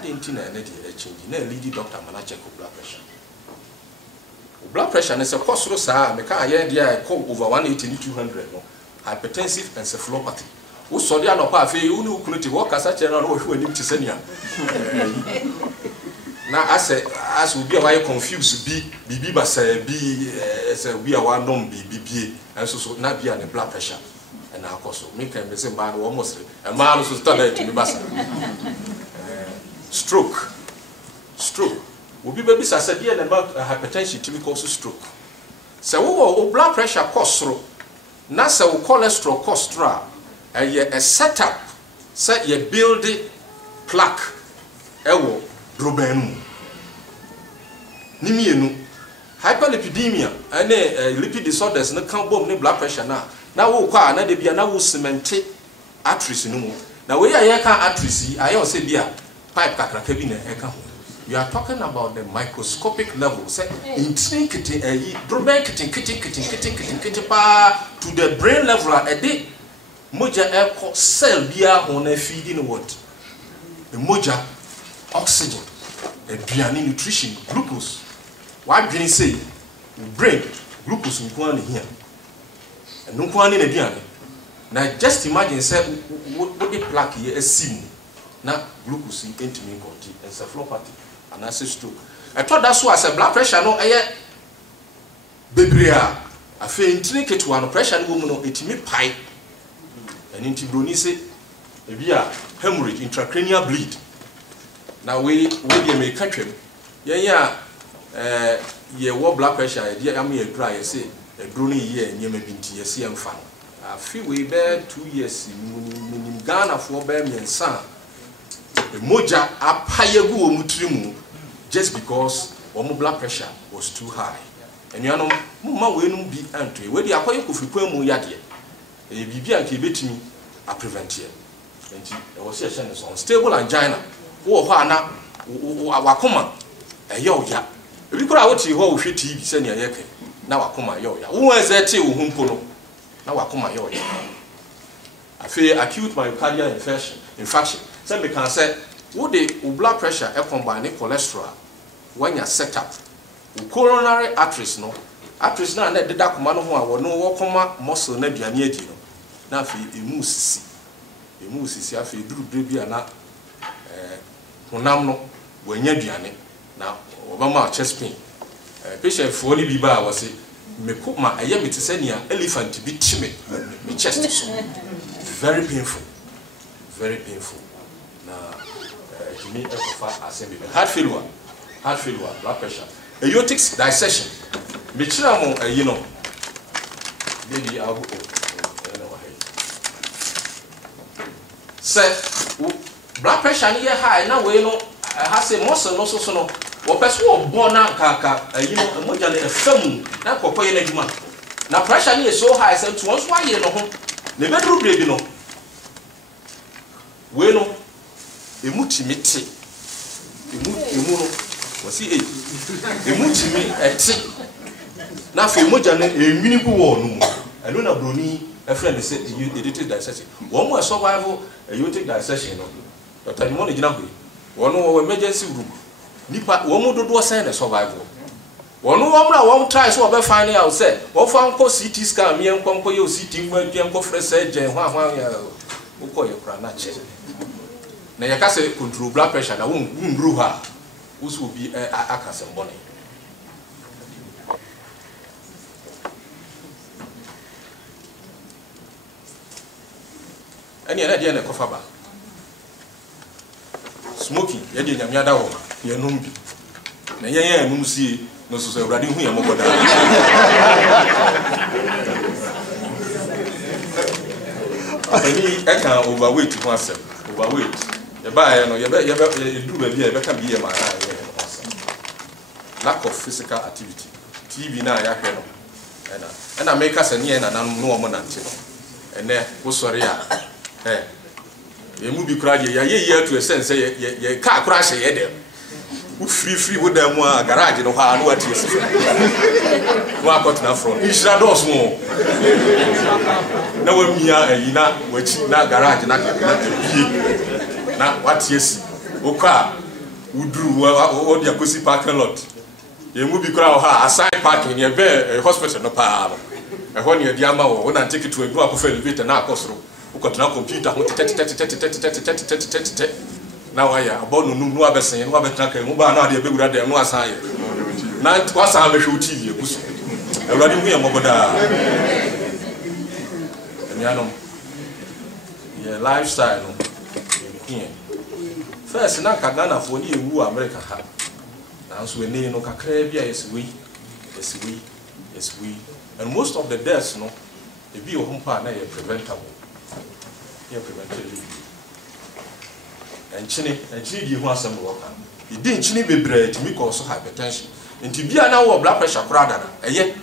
didn't know any change. No, lady doctor, man, check blood pressure. Blood pressure is a cost, sir. Make a call over 180-200. No, hypertensive encephalopathy. Who saw the other part? You couldn't walk as such a run who need to send you. Now, I say, as will be why confused, B, but say, B, as we are one non B, and so not be on the blood pressure. And now, also, make a missing man almost a man who started to be stroke. Will be baby said about hypertension to be called stroke. So, blood pressure cost through. Nasa cholesterol cost through. A setup, set ye build plaque, ewo, drobenu. Nimienu, hyperlipidemia, and lipid disorders, no can't bomb, no blood pressure now. Now, who na de be na cement arteries no more. Now, where I can arteries, I also be a pipe cabin. You are talking about the microscopic level, say, intricate, drobek, kitty, to the brain level a day. Moja air cell bia on a feeding what? The moja, oxygen, a biani nutrition, glucose. Why do you say brain glucose in one here? And no one in a biani. Now just imagine say what the plaque here is sim. Now glucose in intimate encephalopathy and I say stroke. I thought that's why I said blood pressure no air bebrea. I feel intricate one pressure woman no intimate pie. And into Bruni say, hemorrhage, intracranial bleed. Now we may catch him. Yeah, what blood pressure, dear, I'm here dry, say, a Bruni year, and you may be to see and fan. A few way bear 2 years in Ghana for bear me and son. The moja a payagu mutrimu just because our blood pressure was too high. And you know, Mumma will be entry. Where the Akoya could frequent Muyadi. A BB and Kibet me a prevent here. And there was a unstable angina. Oh, Hana, Wakoma, a yo ya. We could out to hold TV, send your yake. Now Wakoma yo ya. Who is that tea whom Kono? Now Wakoma yo ya. I feel acute myocardial infection. Some can say, would the blood pressure combine cholesterol when you set up coronary arteries no arteries na na deda koma no ho a wono wo koma muscle na duane adi no na afi emu sisi afi duru brebi ana honam no wanya duane na obama chest pain patient for ni bi ba wo se me ko ma aye me tisania elephant bi time me chest so very painful na kimi ekofa assembly heart failure blood pressure aortic dissection me kira mo ayi no baby abu say blood pressure ni high na we no ha say muscle no so no wo person wo born na kaka ayi no moja na efam na kokoye na djuma na pressure ni so high say to once why no ho na bedru brebi no we no emu timiti emu no wasi emu timi eti na fe moja na enwini ku wo no mu eno na broni a friend say aortic dissection wo mo survival aortic dissection no Dr. Nimoni gina ho wono wo emergency room nipa wo mo dodo sen na survival wono wo mra wo try so be find out say wo fa nko CT scan mi enko ye CT ngwa bi enko fresh surgeon hwa ya uko ye kra na che na ya ka say control blood pressure na wo ndru ha wo so bi akase mbone ani na dia na kofa ba smoking ya dia nyamia da ho ye numbi na ye enum sie no so awrade hu ye mogoda ani eka overweight ho asem overweight ye ba ye no ye du ba bi ye be ka bi ye ma lack of physical activity TV na ya hwe no ena make us ani na nan no mo nante no ene wo sori a emu bi kura ya ye to sense ye car kura hye ye dem u free wo dem a garage no ha no atie se no akot na front ishra dos mo na wa mia ayina wachi na garage na bie na watie si o ka uduru o dia kosi parking lot emu bi kura ha aside parking ye be hospital no pa no ho ne dia ma wo na take to egu akofa elevator na akosoro ukotuna computer ho tete na waya abono nu abesen nu abetna kan mu ba na de begura de nu asan ye na wasan be hwe TV eguso awrade hu ye moboda enianom ye lifestyle no ye first na Ghana fo ni ewu America ha na so eni no kakra bia yeswi and most of the deaths no e bi o humpa na ye preventable. Enchini di ho asem wo kan e di enchini bebre timi cause hypertension enti bia na wo blood pressure kura dana eye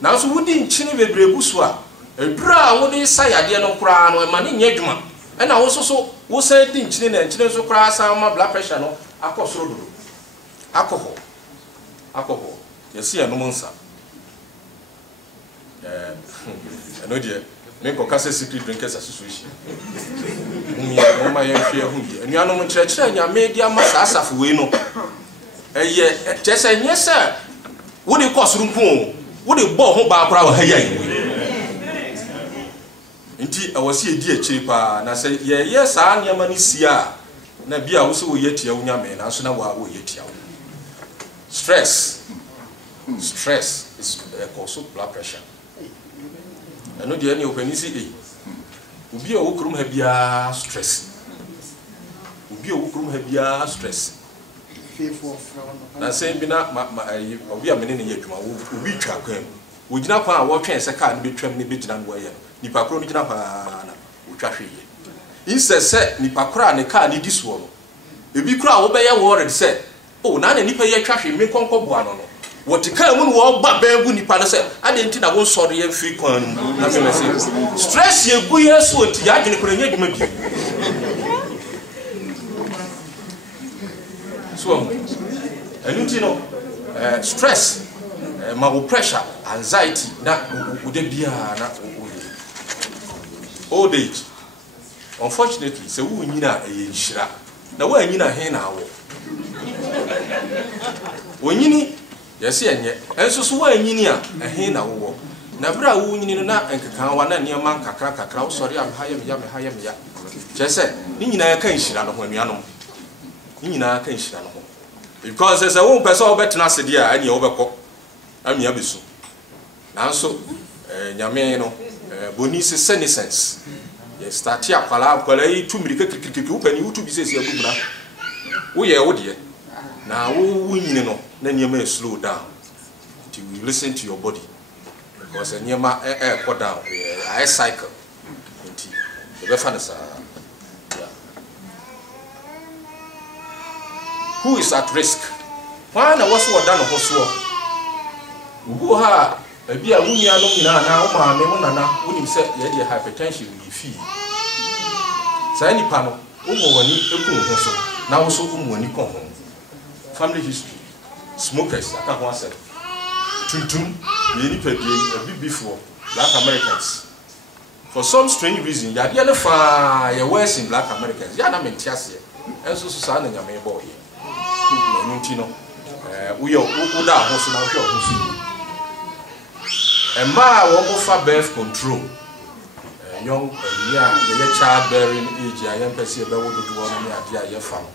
na so wo di enchini bebre gusu a edura wo di sayade no kura no e ma ne nya dwuma e na wo so wo say di enchini na enchini so kura san ma blood pressure no akosoro do alcohol yesi eno monsa eno die me ko kase secret drinkers association no ma ye hwe hu bi anuano mo kyerɛkyerɛ nya media ma asafo we no eye kyese nye se wo de kosoro nko wo de bɔ ho ba akora wa ha yai nti awasi edi akiri pa na se ye saa niama ni sia na bia wo se wo yetia wo nyame na so na wo yetia stress is cause of blood pressure. Ano dia ni openisi obi a wo krum ha bia stress na say bi na obi a mene ne yadwuma obi twa kwam wo gina kwa a wo twen se ka ne betwam ne begina no ye nipa kro no gina pa na wo twa hweye insese nipa kro ne ka ne disuo no ebi kro a wo be ye worried say oh na ne nipa ye twa hwe me konko boa no what can one walk back bengu ni pada say adenti na won sori ye free kwan na me say stress ye gu ye so nti ya gine kura nya dwuma bi so anunti no stress ma pressure anxiety na ude bia na old age unfortunately se wo nyina ye nhira na wo anyina he na wo onyini Yes, and so one year, a hen a war. Nabra woon in a one near man, Kakra, sorry, I'm higher. Just said, Nina can't shit out of when you know. Nina can't shit out of home. Because there's a woman person better than Sadia and you overcook. I'm Yabisu. Now so, Yameno, Bonice senescence. Yes, start here, Pala, 2 minutes, and you to be says your book. We are dear. Now, you know, then you may slow down to listen to your body. Because a near my air put down, I cycle. Who is at risk? Why na what's what done of Hosua? Who ha a beer Wunia now, Mamma, wouldn't say yet hypertension will be fee. Sani panel, now so when you come home. Family history, smokers, I can't say. Tum, a bit before Black Americans. For some strange reason, you are worse in Black Americans. You are not Tiasia, and so Susan and your main boy. We are Uda Hosan. And my offer birth control. Young, the childbearing age, I am perceived about to one year farm.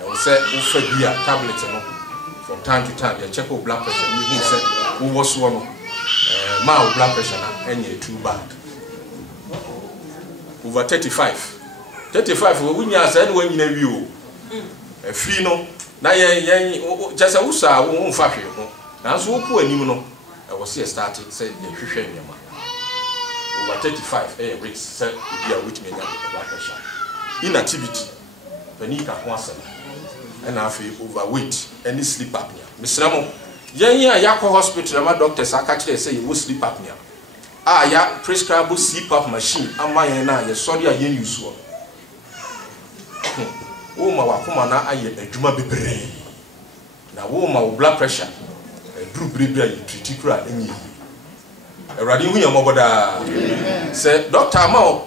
I will say, beer tablets from time to time. You check out blood pressure. You said, who was one? My blood pressure, and you're too bad. Over 35. 35, when you said when you view a fino, now just a usa won't fashion. Now, so poor Nimono, I was here started, said the Christian man. Over 35, Ricks said, you are with me now with blood pressure. Inactivity, Benica once, and I feel overweight, any sleep apnea. Miss Ramon, Yako Hospital, my doctors are actually say you will sleep apnea. Ya prescribe CPAP machine. Am I na sorry I use one. Oh my wakumana I juma bebre. Na wo my blood pressure. Drew bribra you treat cra any. Eradi hu your moboda. Say doctor ma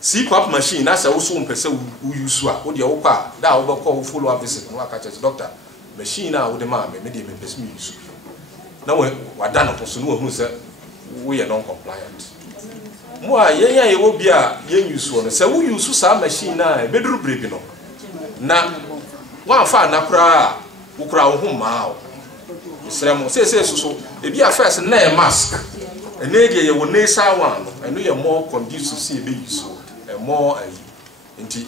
CPAP machine na say wo so mpese wo use a wo de wo pa da wo call follow up visit no aka check doctor machine na wo de ma me de me pese me use. Na we wada no so no hu say we are non-compliant. Moi, ye will be a use one. So we use some machine now, bedroom breaking. Now, one far napra, who crowd home now. Mr. Says so, if you are first and a mask, and lady you will nasa one, and we are more conducive to see a big so, and more indeed.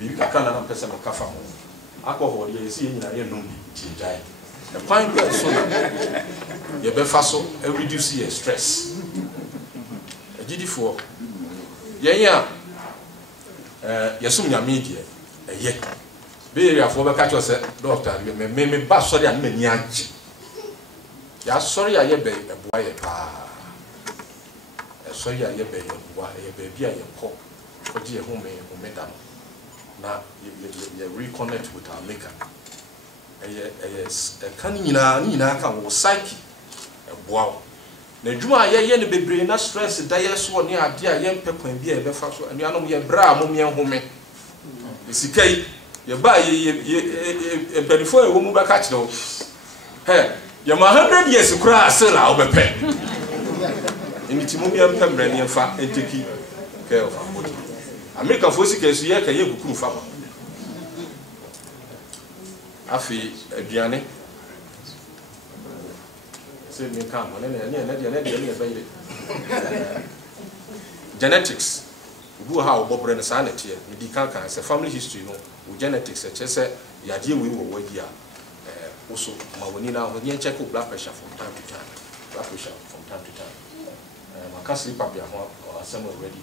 We can't person of Kafam. Alcohol, you see in a young die. A fine person, you be faso and reduce your stress. A GD4, yasum ya media, a ye. Be a former catcher said, Doctor, you may pass sorry and many yanch. Ya sorry, I be a boy, a sorry, I be a baby, I am for dear home, madam. Now you reconnect with our maker. Yes, a canina can psyche. Wow. The Juma yen be brain not stress the dias one near dear young pepper and beer befaso and you bra mummy and home. It's okay. You buy a before a woman back catch though. Hey, you're 100 years to cry, sell out a pen. In the Timomian Pembrany and fat and take care of our body. American Fosicas, you can you cook farmer. Afi aduane say me come genetics who how bobre na sanity me di kan say family history no genetics che say ya die we wo dia also ma woni na ho nye check blood pressure from time to time ma can sleep up ya ho asem already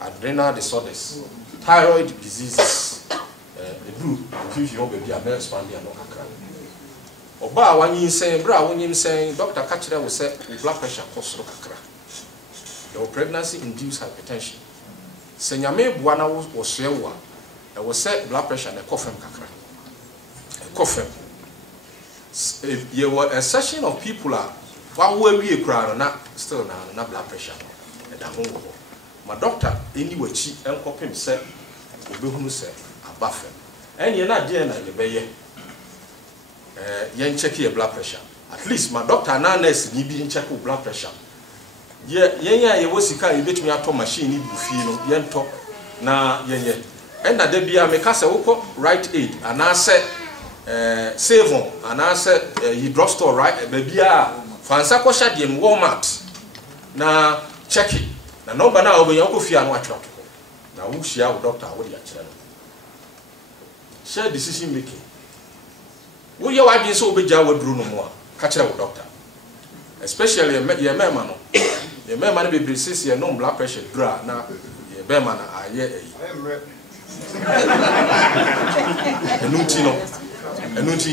adrenal disorders thyroid diseases the blue confusion over the American Spaniard no kakra. Oba wanyi say bra woni say doctor catcher will say blood pressure cost no kakra. Your pregnancy induced hypertension. Say nyame bua na wo so ewa e will say blood pressure na kofem kakra. Kofem. You were a session of people are wa wo awie kra na still na blood pressure. E da ho wo. My doctor anyway chi enkopem say obehunu say abafem. And you're not there, you check your blood pressure. at least my doctor na nurse ni bi check blood pressure yen ye wo sika ye betumi ato machine ni bu fi no yen to na yen and na da bia me ka se wo Right Aid anase Savon anase drugstore right ba bia fansa ko sha dem Walmart na check it na number na obo yan ko fi anu atwa na wo hia wo doctor wo dia kire no share decision making wo ye wa bi so obegya waduru no mo a ka kire wo doctor especially ye mema no ye mema na be bresis ye no blood pressure dura na ye bema na aye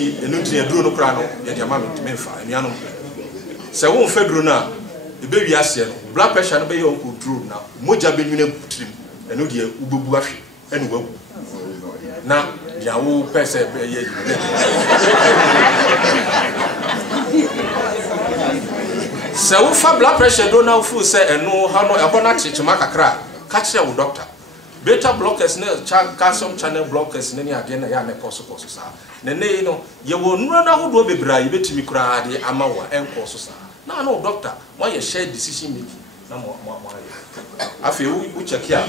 enunti ye duro no kra no ye dia ma me mfa anuanom se wo mfa duro na e be wi ase no blood pressure no be ye on control na moja be nwune butrim enu de ubebu ahwe enu wagu na dia wo pese be ye se wo fa blood pressure do na fu se enu ha no e bona chichima kakra ka kire wo doctor beta blockers ne calcium channel blockers ne ade na ya ne koso sa ne ne no ye wo nura na hodo bebra ye betimi kura ade ama wa enkoso sa na no doctor why you share decision making na mo afi u check ya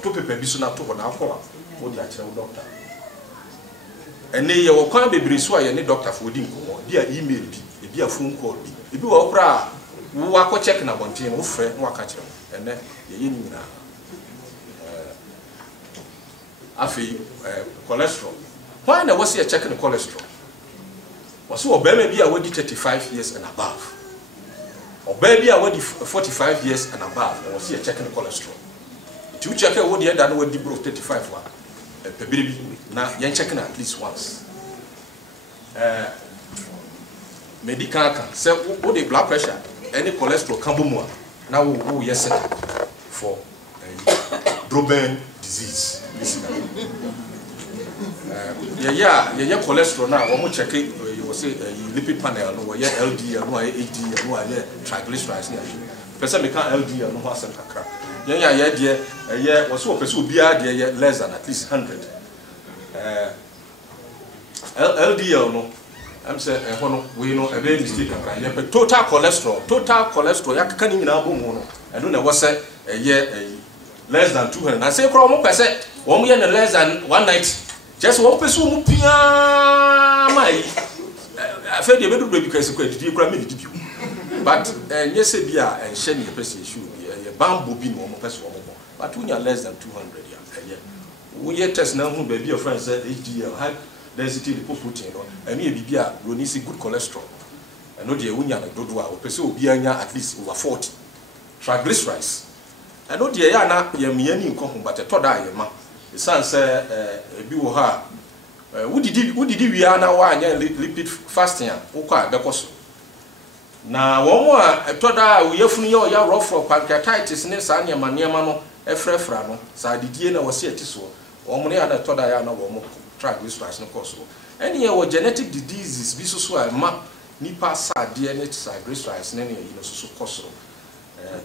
to paper bi so na to na akola wo di a kire wo doctor ene ye wo kwa bebri so ye ne doctor for di nkomo bi a email bi a phone call bi bi wo kura wo akọ check na bontin wo frɛ wo aka kire ene ye ni nyina afi cholesterol why na was here checking the cholesterol was obema bi a wadi 35 years and above obema bi a wadi 45 years and above was here checking the cholesterol to check what the other wadi bro 35 wa pebiri na yen checking at least once medical can say what the blood pressure any cholesterol can bo mo na wo yes for Droben disease yeah cholesterol na wo mo check you will say lipid panel no yeah LDL no ADL no yeah triglycerides na person me can LDL no ho asem kakra yeah de wo so person obia de less than at least 100 LDL no am say ho no we no e be mistake kakra yeah total cholesterol ya kaka ni nyina bo mu no e no na wo say less than 200 na say kro mo pese wo mo ye less than 190 just one person mu pia mai afa de bedu because ko didi kra me didi but nye se bia enhye ne pese issue bi bambo bi no mo pese wo mo but unya less than 200 ya wo ye test na hu ba bi your friend say HDL high density lipoprotein no ene e bibia ro ni good cholesterol eno de unya na dodo a wo pese obi anya at least over 40 triglycerides eno de ya na ye miani nko hu but to da ye ma isan say ebi wo ha wudidi wi na wa anya lipid fasting a wo kwa bekoso na wo mo a to da wo yefunu ye ya rough for pancreatitis ne sa anya maniema no efrefra no sa didie na wo se atiso wo mo ne ya na to da ya na wo mo triglycerides no koso ene ye wo genetic diseases bi so a ma nipa sa de ne triglycerides ne ye no so koso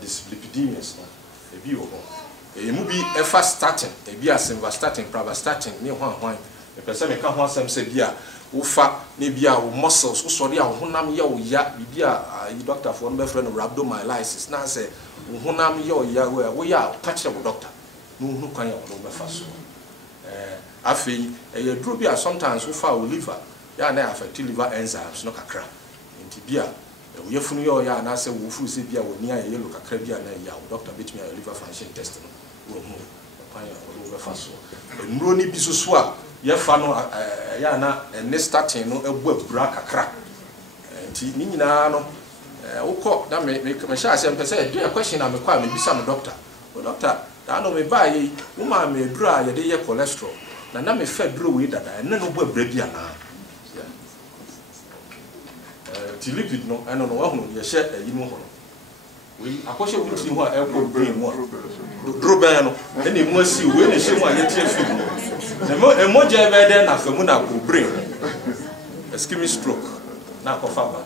dyslipidemias no ebi wo ho emu bi efa statin ebi asimvastatin pravastatin ne hwan e pese me ka ho asem se bia wo fa ne bia wo muscles wo sori a wo honam ye wo ya bibia doctor for no be friend rhabdomyolysis na se wo honam ye wo ya wo ya ka kire wo doctor no hu kwan ya wo be fa so afei e duro bia sometimes wo fa wo liver ya na affect liver enzymes no kakra nti bia wo yefunu ye wo ya na se wo furu se bia wo ni aye lo kakra bia na ya wo doctor betimi a liver function test no wo hu kwan ya wo be fa so nuro ni bi so a ye fa no ya na ne starting no ebu abura kakra nti ni nyina no wokọ na me sha asem pese do a question na me kwa me bisa me doctor o doctor da no me ba yi wo ma me dura ye de ye cholesterol na me fa dura we dada na no bu abura bia na ti lipid no eno no wa hu ye hye ayi no ho we akoshe wuti ho a ekọ brain mo Droben no ene mu asi we ne hye mu a ye tie fi no emoje be de na famu na ko brain ischemic stroke na ko fa ba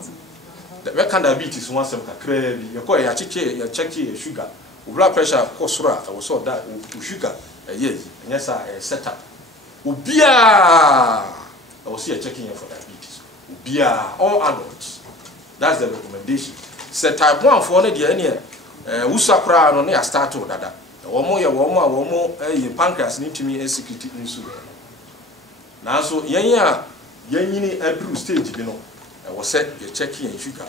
we can diabetes one sem kakra bi ye ko ya cheche ya check your sugar blood pressure ko sura I was so that sugar yes nyesa setup ubia I was here checking for diabetes ubia all adults That's the recommendation. Say type 1 for the any usakra no na start to dada. Womo pancreas need to me security insulin. Now so yanyini every stage bi no was set you checking and sugar.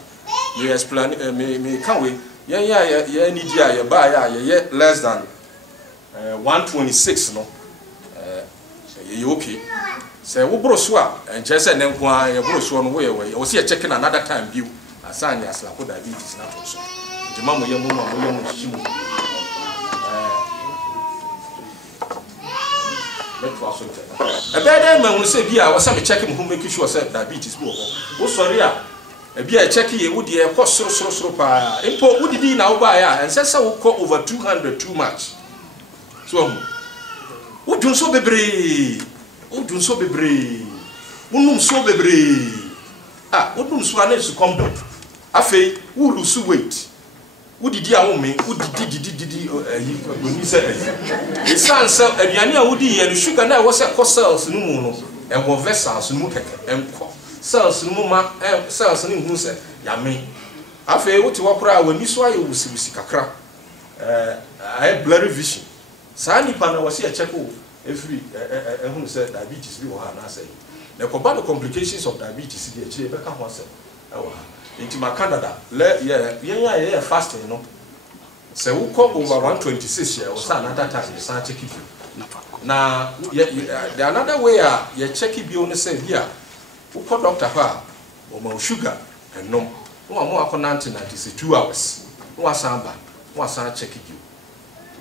You explain me can we yeah need ya buy ya less than 126 no you okay. Say wo bro so a enche say ne nko a ye bro so no we wo se checking another time view asani aslako diabetes na to so. Jima mo yemu chimu. Let for so a better man will say bia was some checking who make sure say diabetes bo. Wo sorry a bia check ye wo de e cost so pa. Impo wo didi na wo ba ya and say wo call over 200 too much. So wo dun so bebre. Wo dun so bebre. Wo num so bebre. Ah, wo num so ana su condom. Afei wo lose weight. Wo didi a wo me wo didi oni say e sansa aduane a wo di ye no sugar na wo say cells no mu no e wo vessels no mu keke enko cells no mu ma cells no hu say ya me afei wo ti wo kora a wani so aye wusi kakra I blurry vision sa ni pa na wo say check o every hu say diabetes bi wo ha na say the complications of diabetes dey chire be ka ho say into my Canada, yeah, fasting, you know. So we call over 126 years, or some another time, you start checking you. Now, the another way, you check it, you only say, here, we call Dr. Ha, or more sugar, and no more conantin, that is 2 hours. No samba, no sound checking you.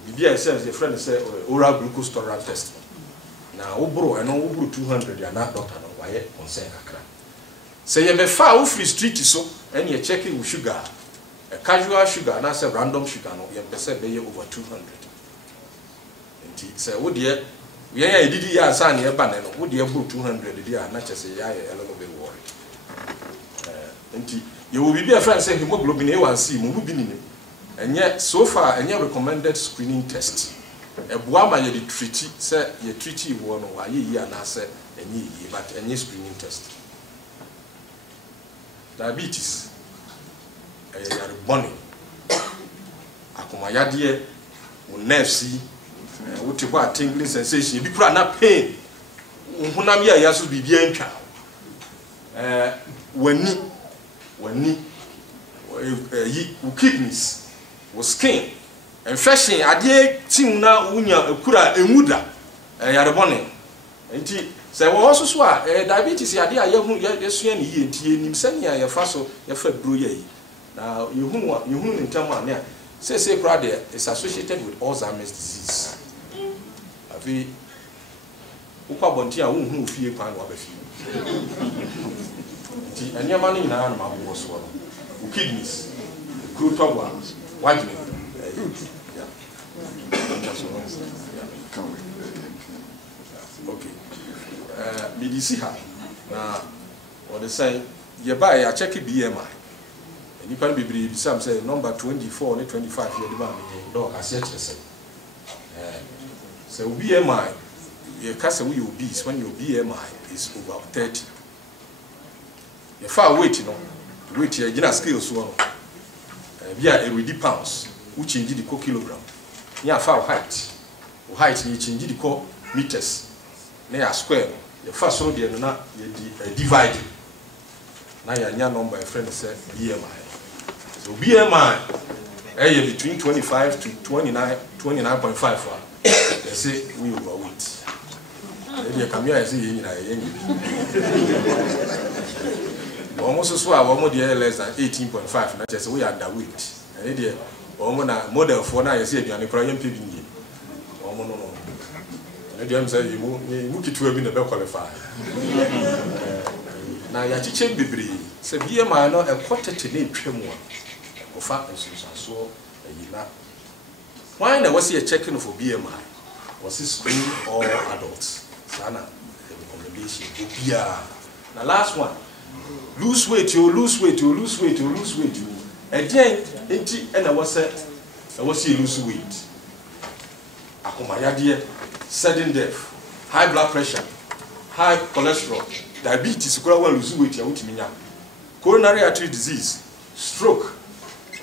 The dear says, the friend said, oral glucose tolerance test. Now, Ubro, and no Ubro 200, you are not doctor, no, why, concern a crap. Say you may far free street so and you're checking with sugar, a casual sugar, and I say random sugar, no, you percent be over 200. And say, oh dear, we are did ya son here banner, would you put 200 dear, not just say, a little bit worried. And you will be a friend saying hemoglobin A1C, moving and yet so far, and your recommended screening test. A boama you treaty, say you treaty one or ye and I say, and ye, but any screening test. Diabetes, a bonny. Akumayadie, nerve what you are tingling sensation, you cry not pain. Unamia yasu be bien cow. When kidneys was skin and fashioning a dear Timna Unya Kura Emuda, a Yarabone. Say we also swa diabetes ya dia yesu ya ni ye ntie nim sanya ya faso ya fa bro ye na you in term one say crowd is associated with Alzheimer's disease afi ukwa bonti a hu fie kwan wa ba fie nti anyama ni na ma bo so no kidneys crucial ones whitening okay Medicine na or the say you buy a check BMI and you can be some say number 24 or 25 you demand dog as yet say so BMI you can say we obese when your BMI is over 30 you far weight you know weight you gina scale so no be a ready pounds which change the kilogram you far height you change the meters na square the first one there na divide na ya number a friend say BMI so BMI between 25 to 29.5 they say we overweight they come here say you na almost so almost less than 18.5 na just we underweight and they almost na model for na you say you na kra yam pebi ni almost no dem say you kitu abi na be qualify na ya chiche bebre say BMI no e kwotete na etwam a ofa nsusanso ayina why na was here checking for BMI was it screen or adults sana the recommendation obia na last one lose weight again enti na was here lose weight akomayade sudden death, high blood pressure, high cholesterol, diabetes, lose weight, coronary artery disease, stroke,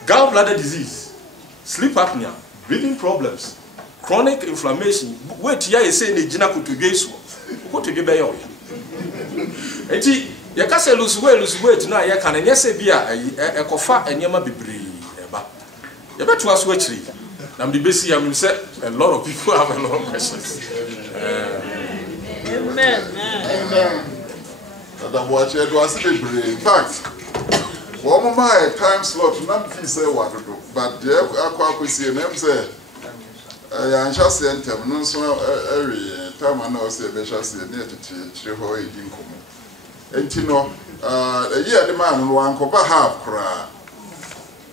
gallbladder disease, sleep apnea, breathing problems, chronic inflammation. Wait, here you say the jina kutugesu. What to give you? Eti, you can say lose weight now. You can yes be a kofa and yama be brave. You bet to us which I'm the basic. I mean, say a lot of people have a lot of questions. Amen. Amen. That watch it was brave. In fact, one of my time slot, not to say what to do, but the aqua see and say, I just sent him no so every time I know say, Besha say near to Chihoy in Kumu. And you know, a year the man one cover half cry.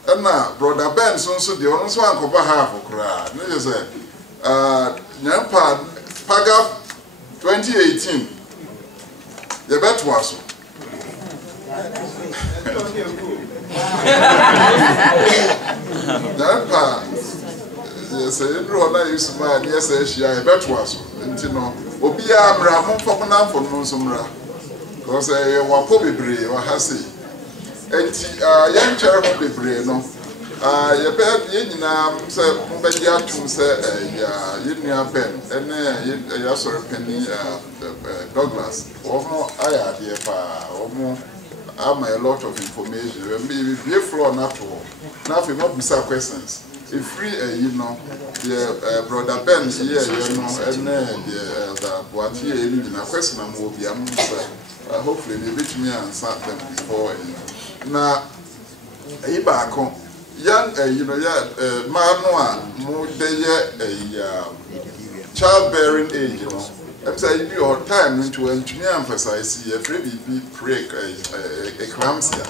And now, brother Ben, so the only one cover half of cry. Nigga say, Nyampa Pagap 2018. The bet was. Nyampa, yes, I don't use my yes, I bet was. And you know, Obia Bramon for Nonsumra. Because I was probably brave or has and young child will be brave. No, you bet Yin, say, Mubadia to say, Yin Ben, and you saw Penny Douglas, or more, I dear pa, or more. I'm a lot of information. Maybe be floor not all. Now, if you want to questions, if free, you know, the brother Ben here, you know, and the what here in a question, I'm will be hopefully they beat me and answer them before. Now, a back on young, you know, Manoa, more childbearing age, you know. I'm saying your time into emphasize a baby break eclampsia.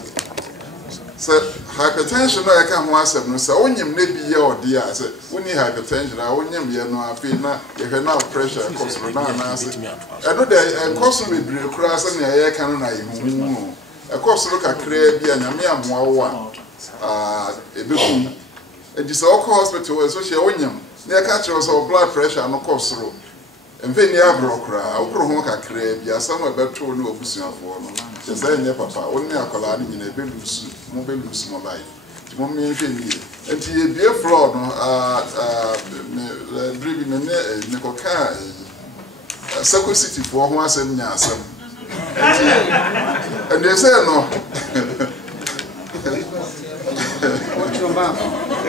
So hypertension I can once have no so when you may be your dear. I said, when you hypertension, I won't be no feel now if you have pressure cause I know that cause will be cross and I can I of course look at crab and a mere one a bit and this all hospital associate when you near catch us or blood pressure and of course through. And then you have Brokra, Oklahoma crab, you are somewhere better no business for no. Just say, Papa, only a colliding in a belus, mobilus, more life. Mommy, and he be a fraud, driven in Nicoca, Circle City for 1 7 years. And they say, no.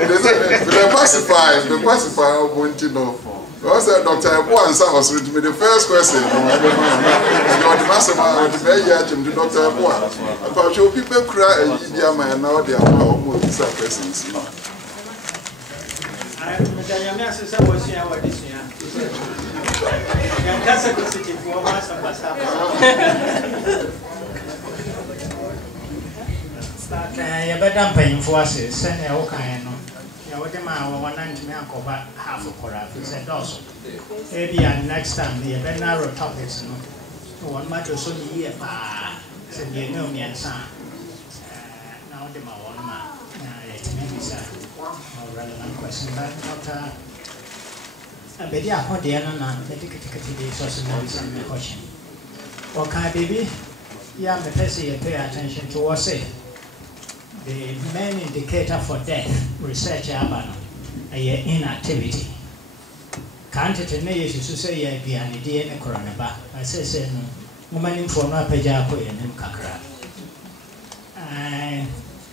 They say, the pacifier, won't you know. Also, Dr. Abuan was with me the first question. I don't know. The master of the very to Dr. Abuan. About your people cry and you man now they are almost these questions. I'm was here what this year. City for once of us. You better paying for us, send a okay. What am I want to make over half a corrupt? He said also. Maybe next time the very narrow topics, no one matter so year, said you know me and son. Now the one man, maybe sir, more relevant question, but not a baby. I want the other man, the ticket social medicine question. Okay, baby, yeah, the person you pay attention to what's it. The main indicator for death, research about inactivity. Can't it me to say be an idea in a coronavirus? I say, no, woman for no pajaco in him cacra.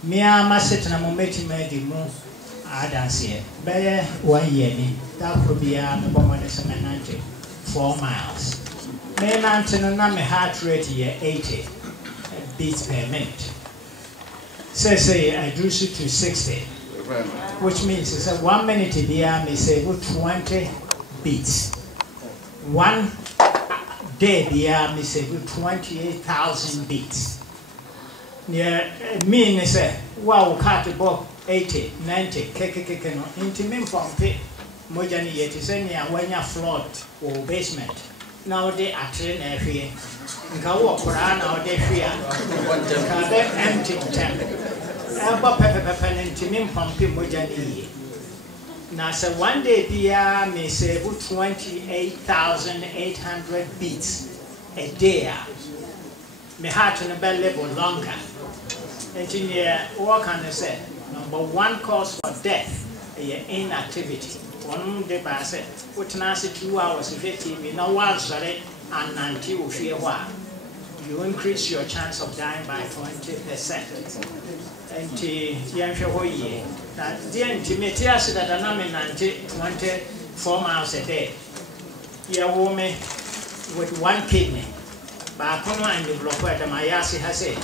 Mia must sit in a moment made the move. I dance here. Bear 1 year, that would be a woman 4 miles. May mountain and my heart rate here 80 beats per minute. Say I reduce it to 60, which means it's a 1 minute here may say 20 beats. 1 day here may say 28,000 beats. Yeah, mean is a wow, cut about 80, 90, no intimate from pit. Mojani yet is any when you're flood or basement. Now they are trained here. Go around now they fear. Empty tank. Elba pepper and Timim pumping Mojani. Now, so 1 day, Pia may say 28,800 beats a day. May heart on a bell level longer. Engineer, what can I say? Number one cause for death is inactivity. One day by say, what nasi 2 hours if it no one sorry and until you increase your chance of dying by 20%. And the intimate acid that I'm in 24 miles a day. Here, woman with one kidney. But I can't develop what Mayasi has said.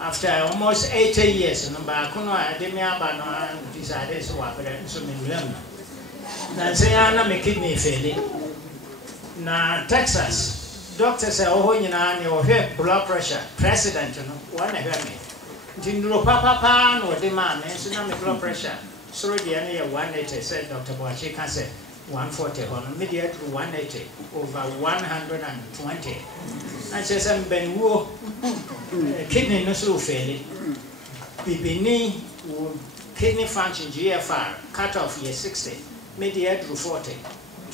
After almost 80 years, I can't decided to work with Nancy me kidney failing. Na Texas, doctors say, oh, you know, your blood pressure, president, you know, one of me. Jindro papa no demand, and so now blood pressure. So the area 180 said Dr. Boachi can say 140 on immediate 180 over 120. And says I'm Ben Wu kidney no so failing. Bibini kidney function GFR cut off year 60, mediate to 40.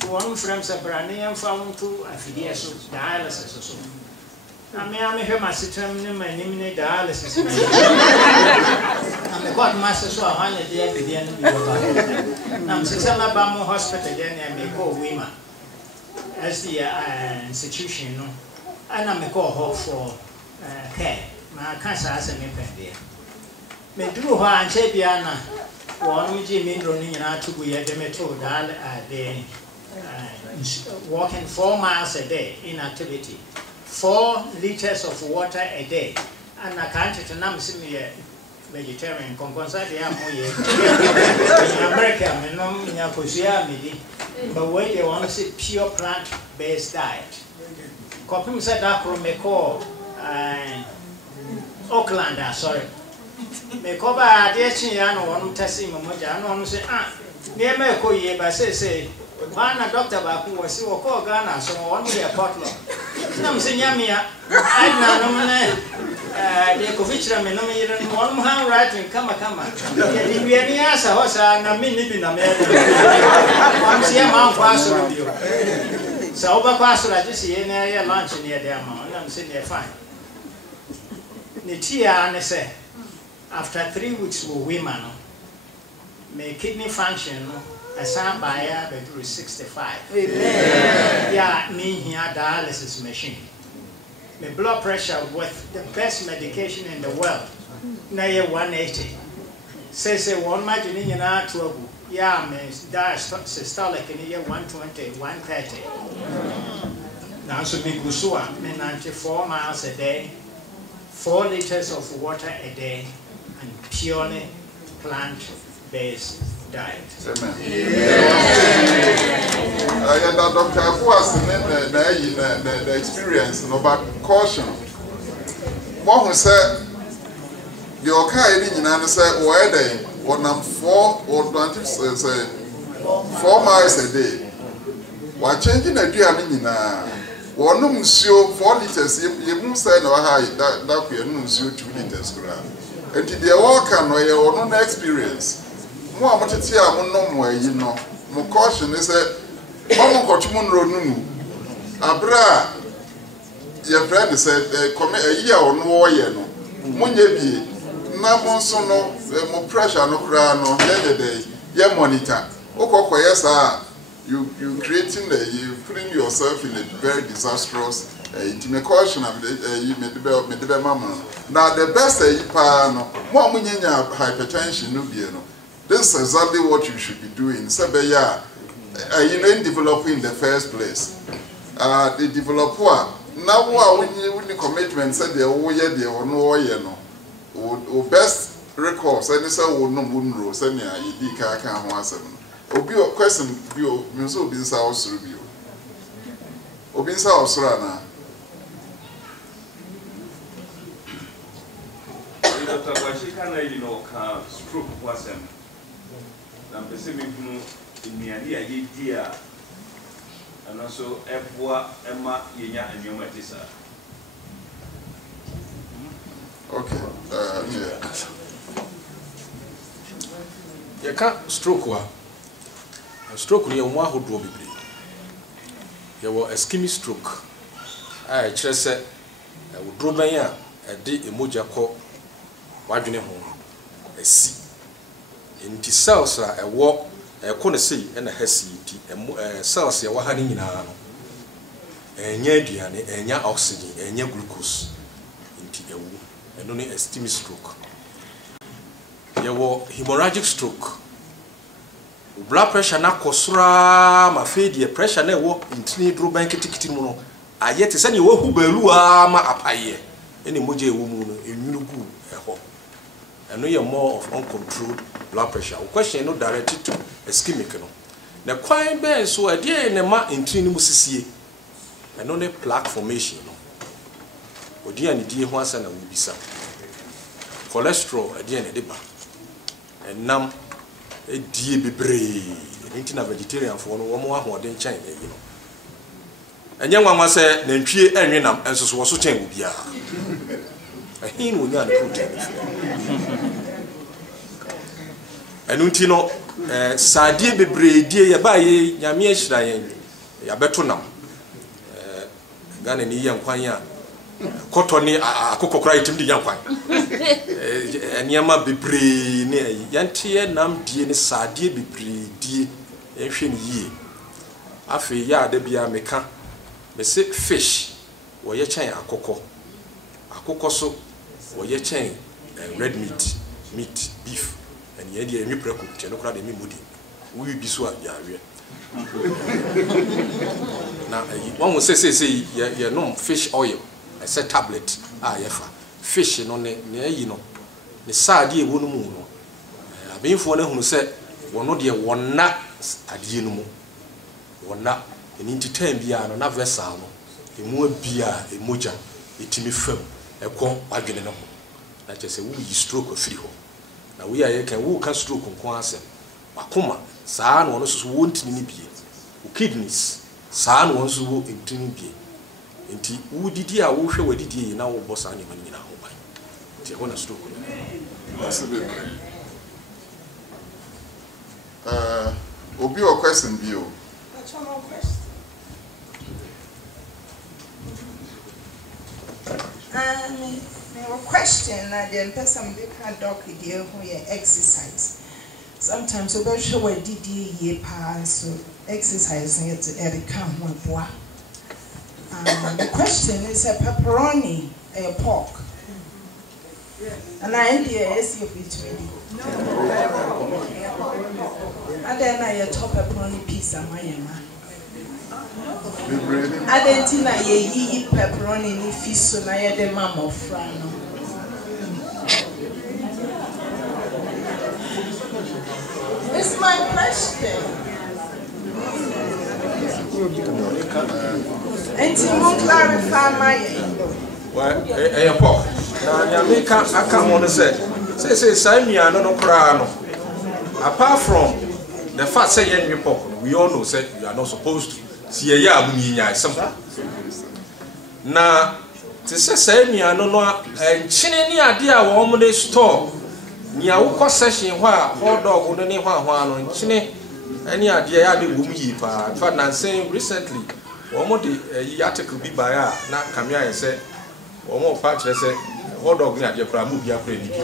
One from Sabranian found to affiliation dialysis or so. I may hear my system name and eliminate dialysis. I'm the court master, so I wanted the epidemic. I'm Alabama Hospital, then I may call women as the institution, you know, and I may call her for care. My cancer has a nipple there. Me do her and Chabiana, one Jimmy running out to be a demeto, the walking 4 miles a day in activity. 4 liters of water a day, and I can't tell vegetarian. In America, but where they want to see pure plant-based diet. Copim said that from Oakland, sorry. Mekoba, dear Chiano, one testing Moja, no one say, near Meko ye, but say, Bana Doctor Baku was so called Ghana, so one way a potluck. I'm saying, Yamia, I know, the Kovitra, and one handwriting, come. If we any answer, was a minute in America. Once a month, pass review. So, over pass, I just see any lunch near their mouth, I'm saying they're fine. Nitia, and say, after 3 weeks, will women make kidney function. I signed by her through 65. Amen. Yeah, me here dialysis machine. My blood pressure with the best medication in the world. Now you're 180. Says one imagine in our trouble. Yeah, me diastolic in year 120, 130. Now so be Gusua, me 94 miles a day, 4 liters of water a day, and purely plant-based diet. Amen. And Dr. Abu has the experience about caution. One who said, the Okai in United said, where they were 4 or 20 say 4 miles a day. While changing a dear in one monsieur 4 liters, you must say no high that we are 2 liters. And the walker no your no experience. More amateur, no you know. More caution is a Momo Ronu. Abra, your friend said, come a year or no year. Munyabi, Namonsono, more pressure, no crown, no day, your monitor. Oko, yes, you creating you putting yourself in a very disastrous intimate caution of you made the mama. Now, the best more hypertension, no beer. This is exactly what you should be doing. Sabeya, you know, in developing in the first place. The developer now when you commitment said the oye or no oye no. O best records and say no munro send ya idi ka ho asem. Obi o question bi o me so obi nsa osoro bi o. Obi nsa osoro na. Dr. Washikana you know ka stroke wasem. Na pese me hunu imiani ya yedia and also efwa ema yenya anyoma tisa. Okay. Yeah. You can't stroke wa. Stroke ni omo ahodo bebre. You were ischemic stroke. I kire se wo droban a e de emoja ko wadwene ho asi nti cells a ɛwɔ ɛkɔ ne sei ɛna ha si nti cells yɛ wɔ ha ne nyinaa no ɛnya aduane ɛnya oxygen ɛnya glucose nti ɛwu ɛno ne ischemic stroke yɛwɔ hemorrhagic stroke blood pressure na kɔsora ma fɛ deɛ pressure na ɛwɔ ntini duro ban kitikiti mu no ayɛ te sɛ ne wɔhu baalu a ma apayɛ ɛne mogya ɛwɔ mu no enwunu gu ɛhɔ ɛno yɛ more of uncontrolled blood pressure. The question no directed to ischemic no na kwan bɛn so ɛdeɛ ne ma ntini no mu sisie ɛno ne plaque formation no odi ani die ho asa na wobisa cholesterol ɛdeɛ ne de ba ɛnam ɛdie bebree nti na vegetarian fo no wɔn ahoɔden kyɛn ɛyi no ɛnyɛ nwanwa sɛ nantwie ɛnwe nam ɛnso so wɔso kyɛn obiara ɛhin no nya ne protein ɛno nti no saadie bebree die yɛ ba yɛ nyame ahyira yɛn yɛabɛto nam Ghana ni yɛ nkwan a kɔtɔ ne akokɔ kora yɛtumi de yɛ nkwan nneɛma bebree ne yɛnteɛ nam die ne saadie bebree die yɛhwɛ ne yie afei yɛ ada bia meka mese fish wɔyɛ kyɛn akokɔ so wɔyɛ kyɛn red meat beef and yɛ deɛ ɛmi prɛko kyɛ no kora de mi mudi woyi bi so a yɛaweɛ na one will say you know fish oil I said tablet yefa fish no ne yi no ne saade e wonu mu no abinfo na hunu se wono de wonna ade no mu wonna eni ntitan bia no na vessel no emu abia emoja etimi fam ekọ adwene no na kyese wo yi stroke afiri ho na we aye kan wo ka stroke nko asem wakoma saa no no so wo ntini ni bie kidneys saa no won so wo ntini bie nti wo didi a wo hwe wadidi na wo bossa ne man nyina ho ban nti ho na stroke obi o question bio my question na the person be can doc dey who exercise sometimes we be show didi ye pa so exercise at the camp boa. The question is a pepperoni, a pork. And I am the AC of it ready. And then I top pepperoni pizza, my yama. I didn't think I eat pepperoni in fish, so I had the mama of Frano. It's my question. And to clarify my pork. Now, I can't want to say, Simia, no crano. Apart from the fact say you pork, we all know say you are not supposed to see a yam something. Now, to say Simia, no, and chinny idea woman they store. Nia wokɔ session hɔ a hot dog wo ne hwa no nkyene any idea ya de wum yi pa fa na say recently wo de yi article bi ba ya na kamia yɛ sɛ wo pa kyerɛ sɛ hot dog ne adie kora mu bia kora ni bi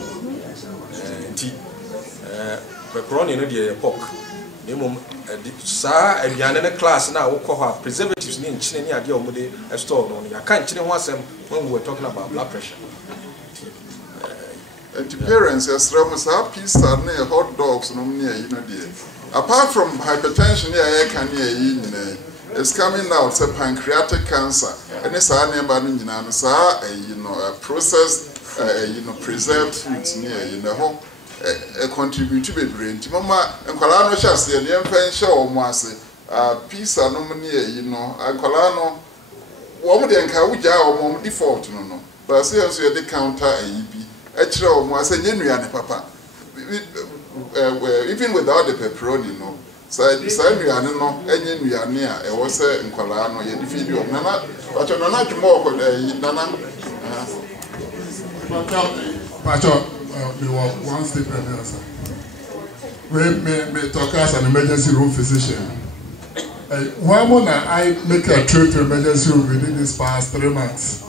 nti pepperoni no de pork ne mom saa aduane ne class na wokɔ hɔ preservatives ne nkyene ne adie wo de store no ya ka nkyene ho asɛm when we were talking about blood pressure. And the parents, as Ramos are pizza near hot dogs, no near, you know, dear. Apart from hypertension, it's coming out, a pancreatic cancer, and it's a name by a processed, preserved foods near, a contribute to be brain. Mama and Colano Shas, the young fan show, Massey, pizza no near, and Colano, woman and Kawija or mom default, no, but I say also the counter a Actually, I say genuine papa. Even without the pepperoni, no. So I decided no, genuine near. I was in Colano, you defeat you. Nana, but you're not more Nana. We were one step ahead, sir. We may talk as an emergency room physician. Why won't I make a trip to emergency room within these past 3 months?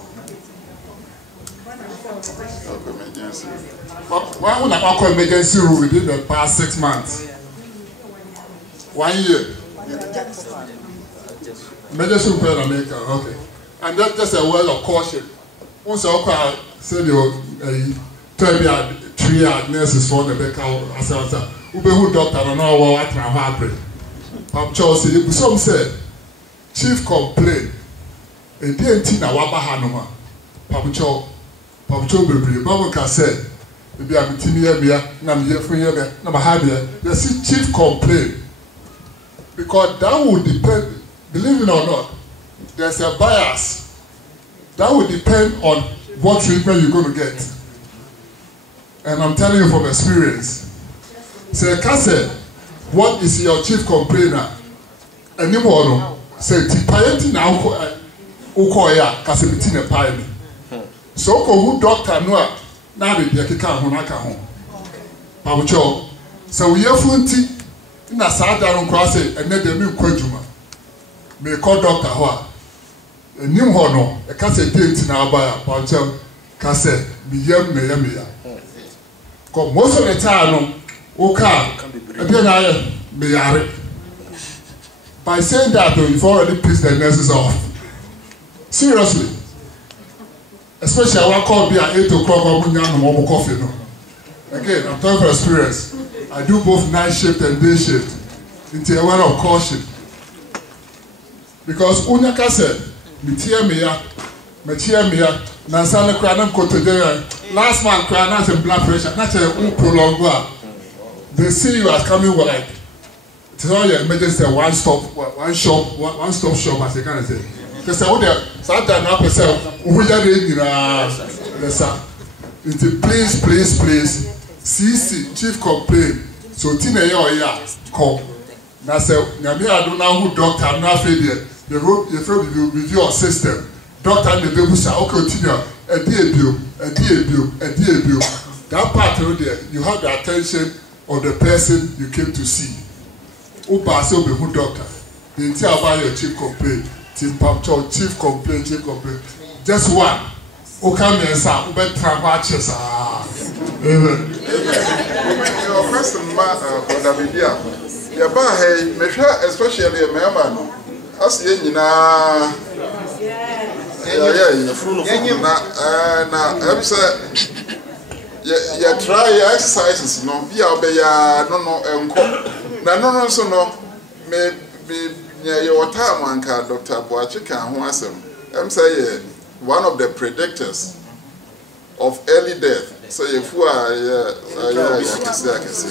Why would I call emergency room within the past 6 months? 1 year. Emergency room in America, okay. And that's just a word of caution. Once I said you tell me 3 nurses for the back as I was who doctor and know what I'm happening. Chelsea, some said, chief complaint, a DNT na waba hanoma. Pabucho Baby, Babuka said, maybe I'm here, I'm here for you, I'm happy. You see, chief complaint. Because that would depend, believe it or not, there's a bias. That would depend on what treatment you're going to get. And I'm telling you from experience. Say, Kase, what is your chief complainer? Anyone say, Tipayeti na ukoya, Kase bitine paimi. So, who doctor no, na be kika honaka hon. Pabucho, so we have funti na sadarun kwase ene de mi kwadwuma. Me call doctor ho a. Enim ho no, e Kase date na abaya, Pabucho, Kase me ya. Because most of the time, by saying that, you've already pissed the nurses off. Seriously. Especially I want to be at 8 o'clock or coffee. No. Again, I'm talking from experience. I do both night shift and day shift. Into a word of caution. Because Unyaka said, Nansana Kranam Kotodia, last man Kranas and blood pressure, not a prolonged. They see you as coming with like, it's all your emergency one-stop shop, as they kind of say. Because I would have sat down up myself, please, CC, chief complaint, so Tina ya, come. Now, say, Namia, I don't know who doctor, I'm not failure. You review your system. Doctor the baby say, okay, continue. A deal. That part of there, you have the attention of the person you came to see. Who pass over who doctor? The entire about your chief complaint. Chief complaint. Just one. Who come here, sir? Who bet travatches? Amen. Your question, Brother Bidia. Your bar, hey, especially a member. As you know. Yeah, try exercises, no, be no, so no, maybe your time, one card, Dr. Boachika, who has him. I'm saying one of the predictors of early death. So if you are, I can see.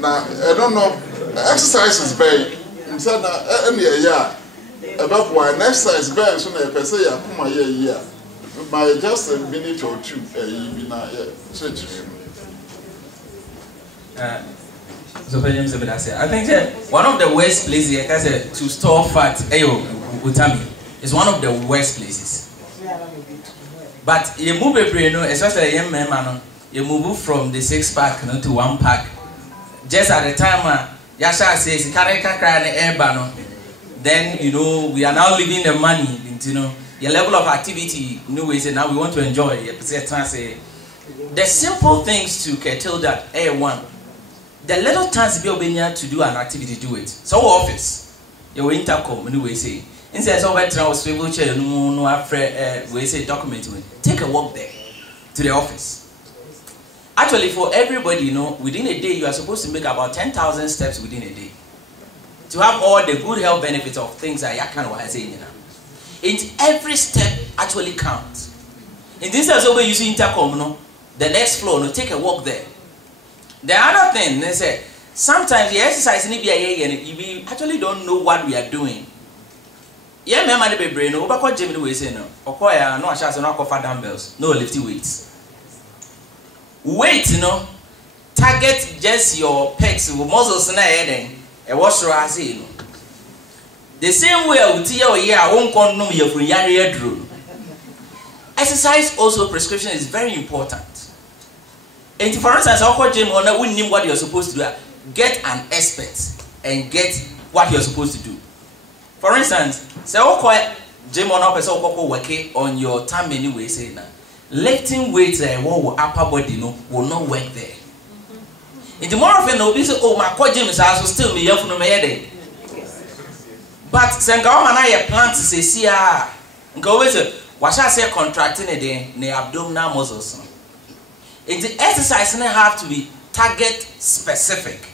Now, I don't know, exercise is very, about one exercise band, so I say, I put my year. By just a minute or two, So I think that one of the worst places to store fat, utami, is one of the worst places. But you move a brain, especially a young man, you move from the 6-pack to 1-pack. Just at the time, Yasha says, then we are now leaving the money, your level of activity, now we want to enjoy it. The simple things to curtail that, one, the little chance to be able to do an activity, do it. So office, your intercom, say, instead of a swivel chair, we say document, take a walk there to the office. Actually, for everybody, within a day, you are supposed to make about 10,000 steps within a day to have all the good health benefits of things that Yakan was saying. Every step actually counts. In this case, over using intercom, the next floor, take a walk there. The other thing, they say, sometimes the exercise in you actually don't know what we are doing. Yeah, me man be brain no, but Jimmy we say no. Okoya no chance no cover dumbbells, no lifting weights. Weight, target just your pecs, muscles na head e wash ro ase no. The same way I will tell you, I won't condom your free. Exercise also prescription is very important. And for instance, I'll call Jim on that we know what you're supposed to do. Get an expert and get what you're supposed to do. For instance, say I'll call Jim on up as work on your time anyway, say now. lifting weights what upper body will not work there. In the more often they'll be say, oh, my core gym is also still me for no day. But Sengawama na plant say see go with what I say contracting again the abdominal muscles. In the exercise have to be target specific.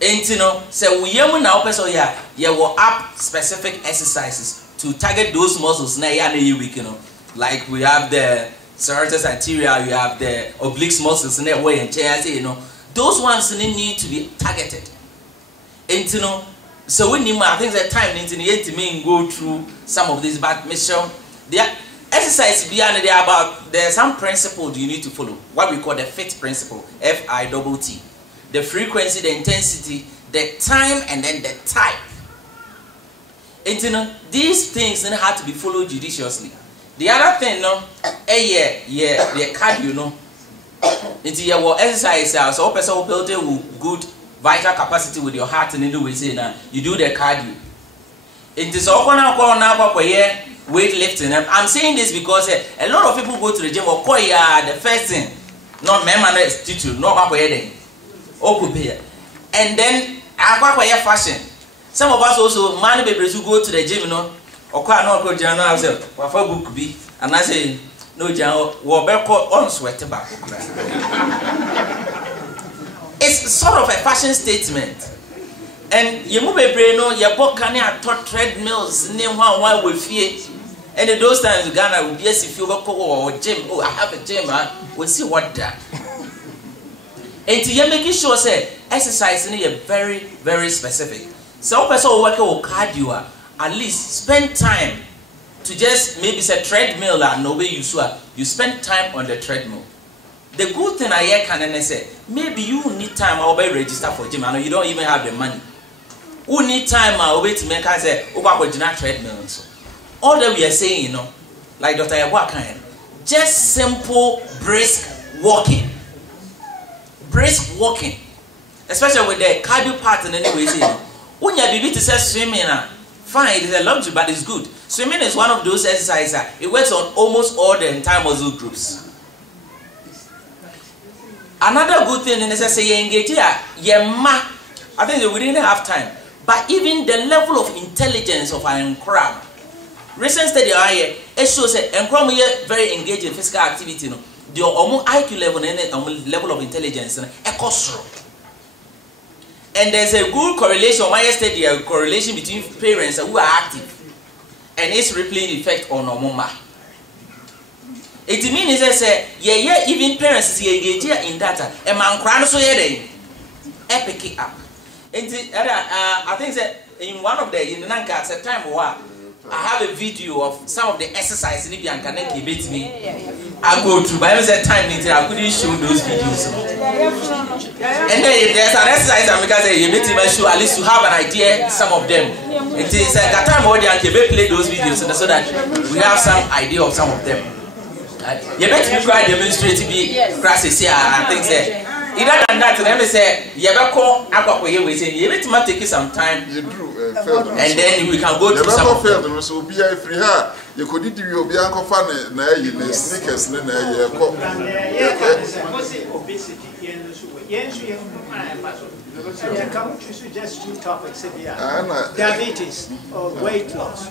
And you know, so we now person you will up specific exercises to target those muscles na week, you know. Like we have the serratus anterior, you have the oblique muscles in that way and chairs, you know. Those ones need to be targeted. And you know, so we need more, I think that time needs to go through some of these, but mission the exercise beyond there about there's some principle you need to follow. What we call the FIT principle, FITT. The frequency, the intensity, the time, and then the type. And you know, these things then have to be followed judiciously. The other thing, no, the cardio, no. It's your exercise, so person will build a good vital capacity with your heart and the way say now you do the cardio. It is all now weightlifting. I'm saying this because a lot of people go to the gym or the first thing, not member institute, not and then fashion. Some of us also man babies who go to the gym, you know, or quite not go down ourselves. What for book be? And I say, no, John, on sweat tobacco. It's sort of a fashion statement. And you move a brain, your book can have taught treadmills, name one with fear. And in those times, Ghana will be as if you go or gym. Oh, I have a gym, we'll see what that. And you're making sure, say, exercising is very, very specific. Some person work with cardio, at least spend time to just maybe say treadmill and no way you spend time on the treadmill. The good thing I hear can say, maybe you need time I'll be register for gym. I know you don't even have the money. Who need time I'll wait to make us say, oh, what treadmill and so. All that we are saying, you know, like Dr. Yabwa, just simple brisk walking. Brisk walking, especially with the cardio part in any way. When you are to say swimming, fine, it is a luxury, but it's good. Swimming is one of those exercises. It works on almost all the entire muscle groups. Another good thing is that you engage here, I think we didn't have time, but even the level of intelligence of an crab. Recent study it shows that crab is very engaged in physical activity. The IQ level and level of intelligence and there's a good correlation. My study a correlation between parents who are active and its rippling effect on Omoma. It means that even parents engage in data and man crown so pick it up. I think that in one of the in Nanka at the time I have a video of some of the exercises in Libya and can beat me. I go through, but at time I couldn't show those videos. And then if there's an exercise, because you meet him show at least to have an idea some of them. It is at that time when you play those videos so that we have some idea of some of them. You better try demonstrate to be classes here and things there. Either than that, let me say, you ever call Aqua we say, you need to take you some time. You drew, and then we can go to some of them. So be a free her. You could do your Bianco fan, sneakers, I come to suggest two topics here. Diabetes or weight loss.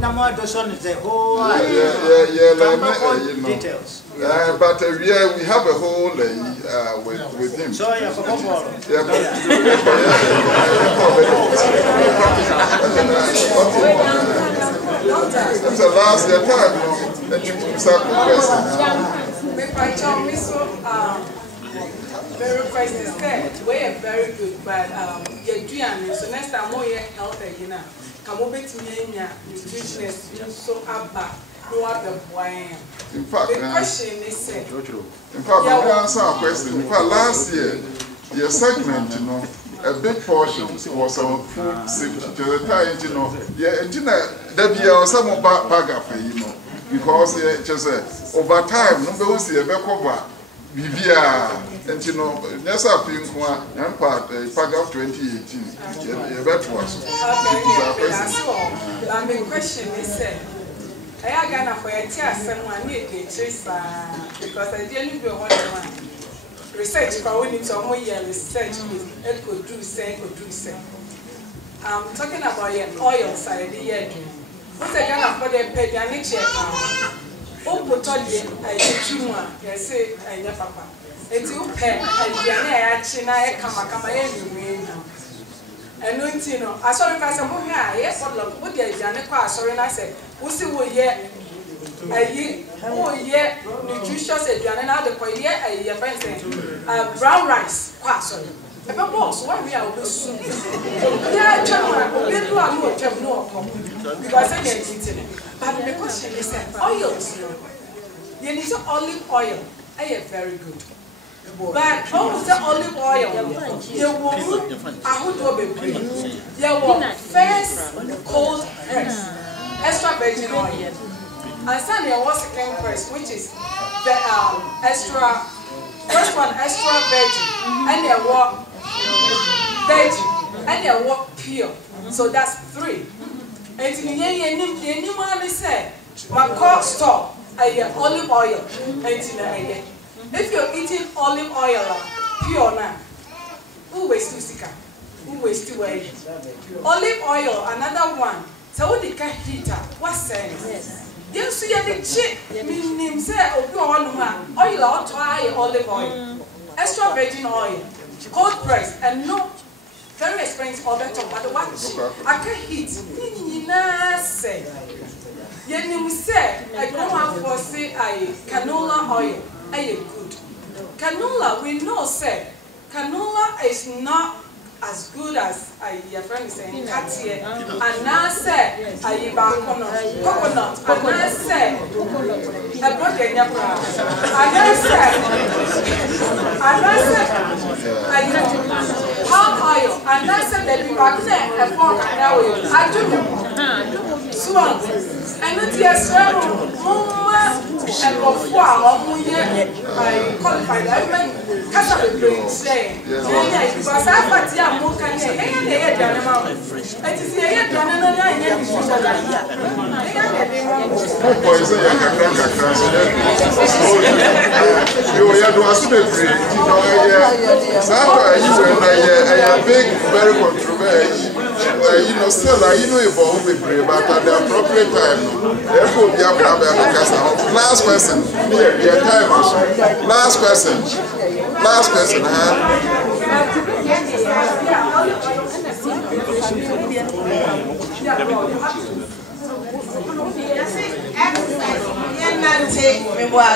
Number one is the whole details. But we have a whole with him. So you forgot more. That's the last time. And you very question said, we are very good, but you're doing so next time more healthy, you know. Come over to me, nutritionist, so about no other boy. In fact, the question is said. In fact, we answer a question. In fact, last year, your segment, you know, a big portion was on food safety. To the time, you know, there be some bag for you know, because just over time, no one see a back over. Bibia, and you know, there's a thing and part paragraph 2018. Okay, that's all. The question is said, I got for a tear someone need to because I didn't do one research for winning some more year research it could do say. I'm talking about your oil side the year. What's a gun for the pediatric check? Oh, put on the I say, I never papa. It's you pay and the I come in. And no, you know, I saw the person who had yes, what the Janet sorry, and I said, who's the way yet? Oh, yeah, nutritious and the point yet, a friend brown rice, sorry. If a boss, why we are soon? Yeah, because I can't eat it. But the question is oils. You need some olive oil. I am very good. But almost the olive oil, you will, I would be you will first cold press, extra virgin oil. And Sunday was second press, which is the extra, first one extra virgin, and there were veggie, and there were pure. So that's 3. And anyone say, my core store, olive oil, and if you're eating olive oil, pure now, who waste to sika? Who waste to wear? Olive oil, another one. So what the car heater? What's sense? You see the chip, meaning say, oh, oil or try olive oil, extra virgin oil, cold press, and no very expensive or better, but what I can heat. Say, you say, I don't have for say, canola oil. Good. Canola, we know, say, canola is not as good as your friend is saying, Katia, and now say, coconut, and now say, a broken yapra, and now say, palm oil, and now say, baby, a fork, I do swan, and not yes, and before I qualified, I meant Catholic saying, because I thought you more can say, hey, it is here, you know, still, you know, evolve with brain, but at the appropriate time, therefore, we have last question, your time, last question,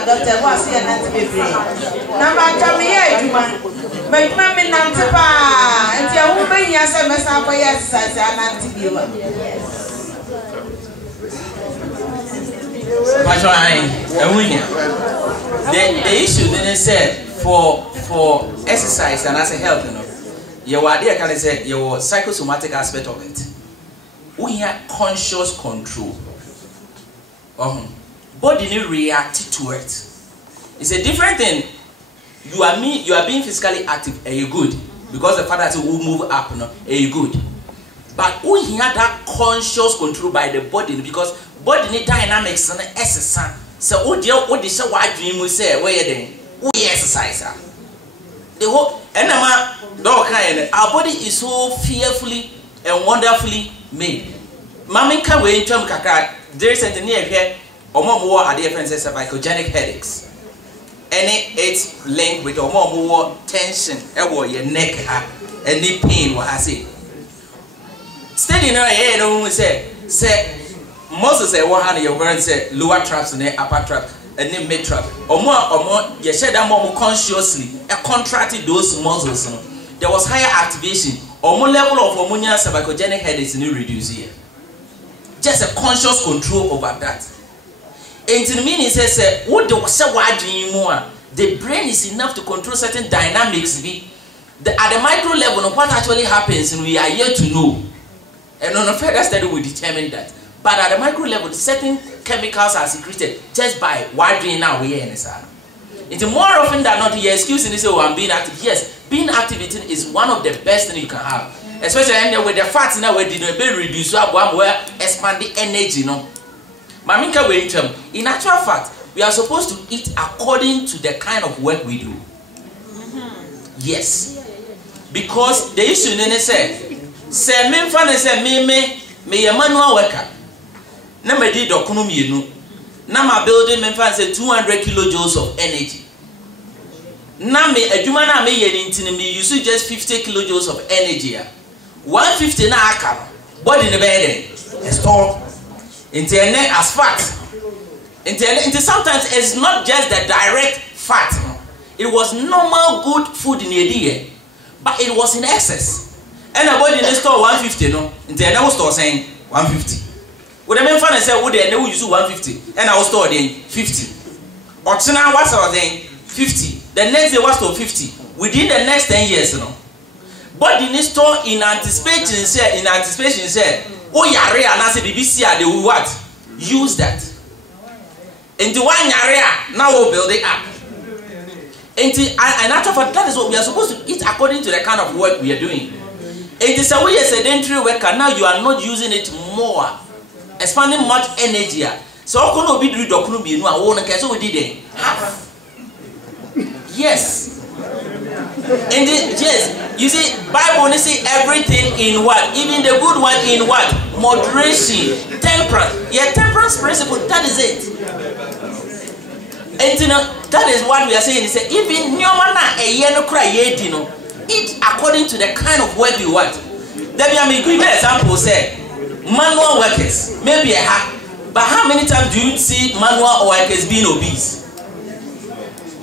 Doctor was here not be free. Number come here, but mammy Nantipa, and your woman, yes, I must have a yes, the issue didn't say for exercise and as a health, you know, your idea can say your psychosomatic aspect of it. We have conscious control. Body need react to it. It's a different thing. You are being physically active, are you good? Because the father said will move up, no, are you good? But we have that conscious control by the body because body need dynamics and exercise. So what the show why dream we say where then we exercise. The whole our body is so fearfully and wonderfully made. Mammy can wait in kakra. There is a near here or more at the differences of psychogenic headaches. Any it's linked with or more tension, your neck, any pain, what I say. Steady now, here, don't say, most say one hand your parents say lower traps and upper trap and then mid trap. Or more, you said that more consciously, contracted those muscles. There was higher activation, or more level of ammonia psychogenic headaches in reduce here. Just a conscious control over that. And to the meaning says, what the why dream more? The brain is enough to control certain dynamics. At the micro level of what actually happens, and we are here to know. And on a further study, we determine that. But at the micro level, certain chemicals are secreted just by wiring now we are in the sun. It's more often than not, you're excusing this, oh, I'm being active. Yes, being active is one of the best things you can have. Especially with the fats now, where they reduce, where expand the energy, no. Maminka Wencham, in actual fact, we are supposed to eat according to the kind of work we do. Yes. Because the issue say me fan say me manual worker. Na me di dokunu mienu. Na my building me fan say 200 kilojoules of energy. Na me adwuma na me ye ntini me use just 50 kilojoules of energy. 150 na aka body ne be store into as fat. Into sometimes it's not just the direct fat. It was normal good food in the day, but it was in excess. And a body in the store 150 no. Into I was store saying 150. Would the men fan say would they never use 150 and I was store then 50. Or now what's our then 50. The next day was to 50. Within the next 10 years, you know. But in the store in anticipation say oh yare and I say BBC they will what? Use that. Into one area now we'll build it up. And after that is what we are supposed to eat according to the kind of work we are doing. It is a way a sedentary worker now you are not using it more, expanding much energy. So how can we do dokunu bi no a won nke so we did it half. Yes. And yes, you see, Bible say everything in what? Even the good one in what? Moderation, temperance. Yeah, temperance principle, that is it. And that is what we are saying. He said, even eat according to the kind of work you want. There be a good example, say, manual workers, maybe a half. But how many times do you see manual workers being obese?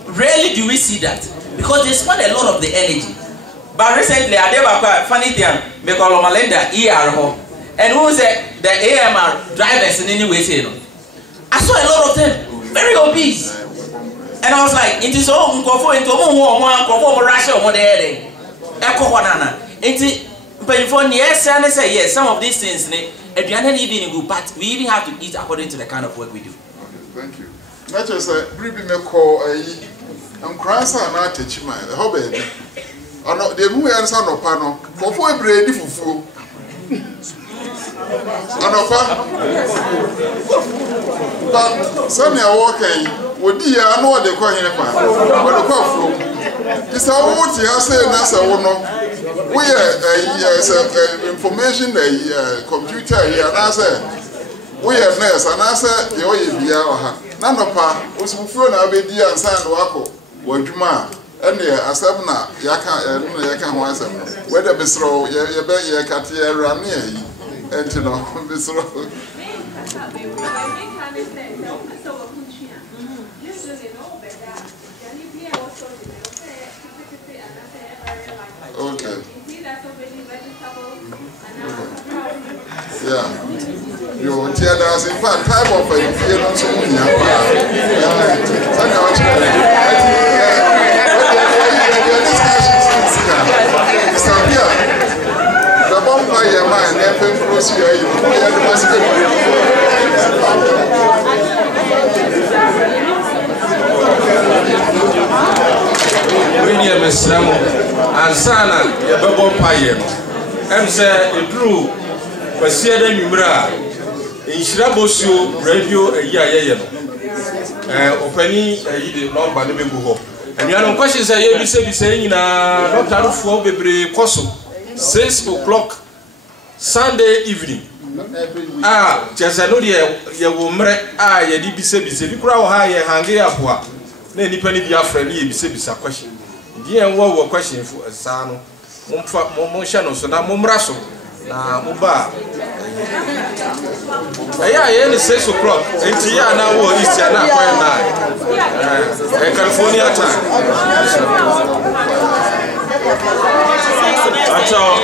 Rarely do we see that. Because they spend a lot of the energy. But recently, I did a funny thing because of Malenda ER and who said the AMR drivers in any way say no. I saw a lot of them very obese, and I was like, it is all uncomfortable into more Russia or there. Echo banana. It before yes, and I say yes. Some of these things, if you are not even good, but we even have to eat according to the kind of work we do. Thank you. Not just a brief call. I'm crying and teach my hobby. I know the movie and son of Pano, for bread for food. But some are walking, would you know what they call him? What the call it's a what he has said, that's a woman. We are information, computer here, and I said, we are nurse, and I said, the oil be our none of her was full of idea and sand wako. Wajuma, and the Asabna, Yaka once, whether Bisro, Yakatia Rani, and you know, Bisro. Okay. Yeah. You tear us in fact, type of a the bomb by your mind, never close here. William Islamo and Sana, your bomb pie. And say a blue, but see the numera. In Shirabosio radio a year, opening a year, not by the Bible. And you are no questions. I be saying, not out for Bebre Cosso, 6 o'clock Sunday evening. Ah, just I know you will marry. Ah, you did be said, you crowd high, hanging up. Then you penny be a friendly, be said, a question. Dear, what were question for a son? Motion, so now Momraso. Muba. Yeah, 6 o'clock. It's here now, it's here now, California time. That's all.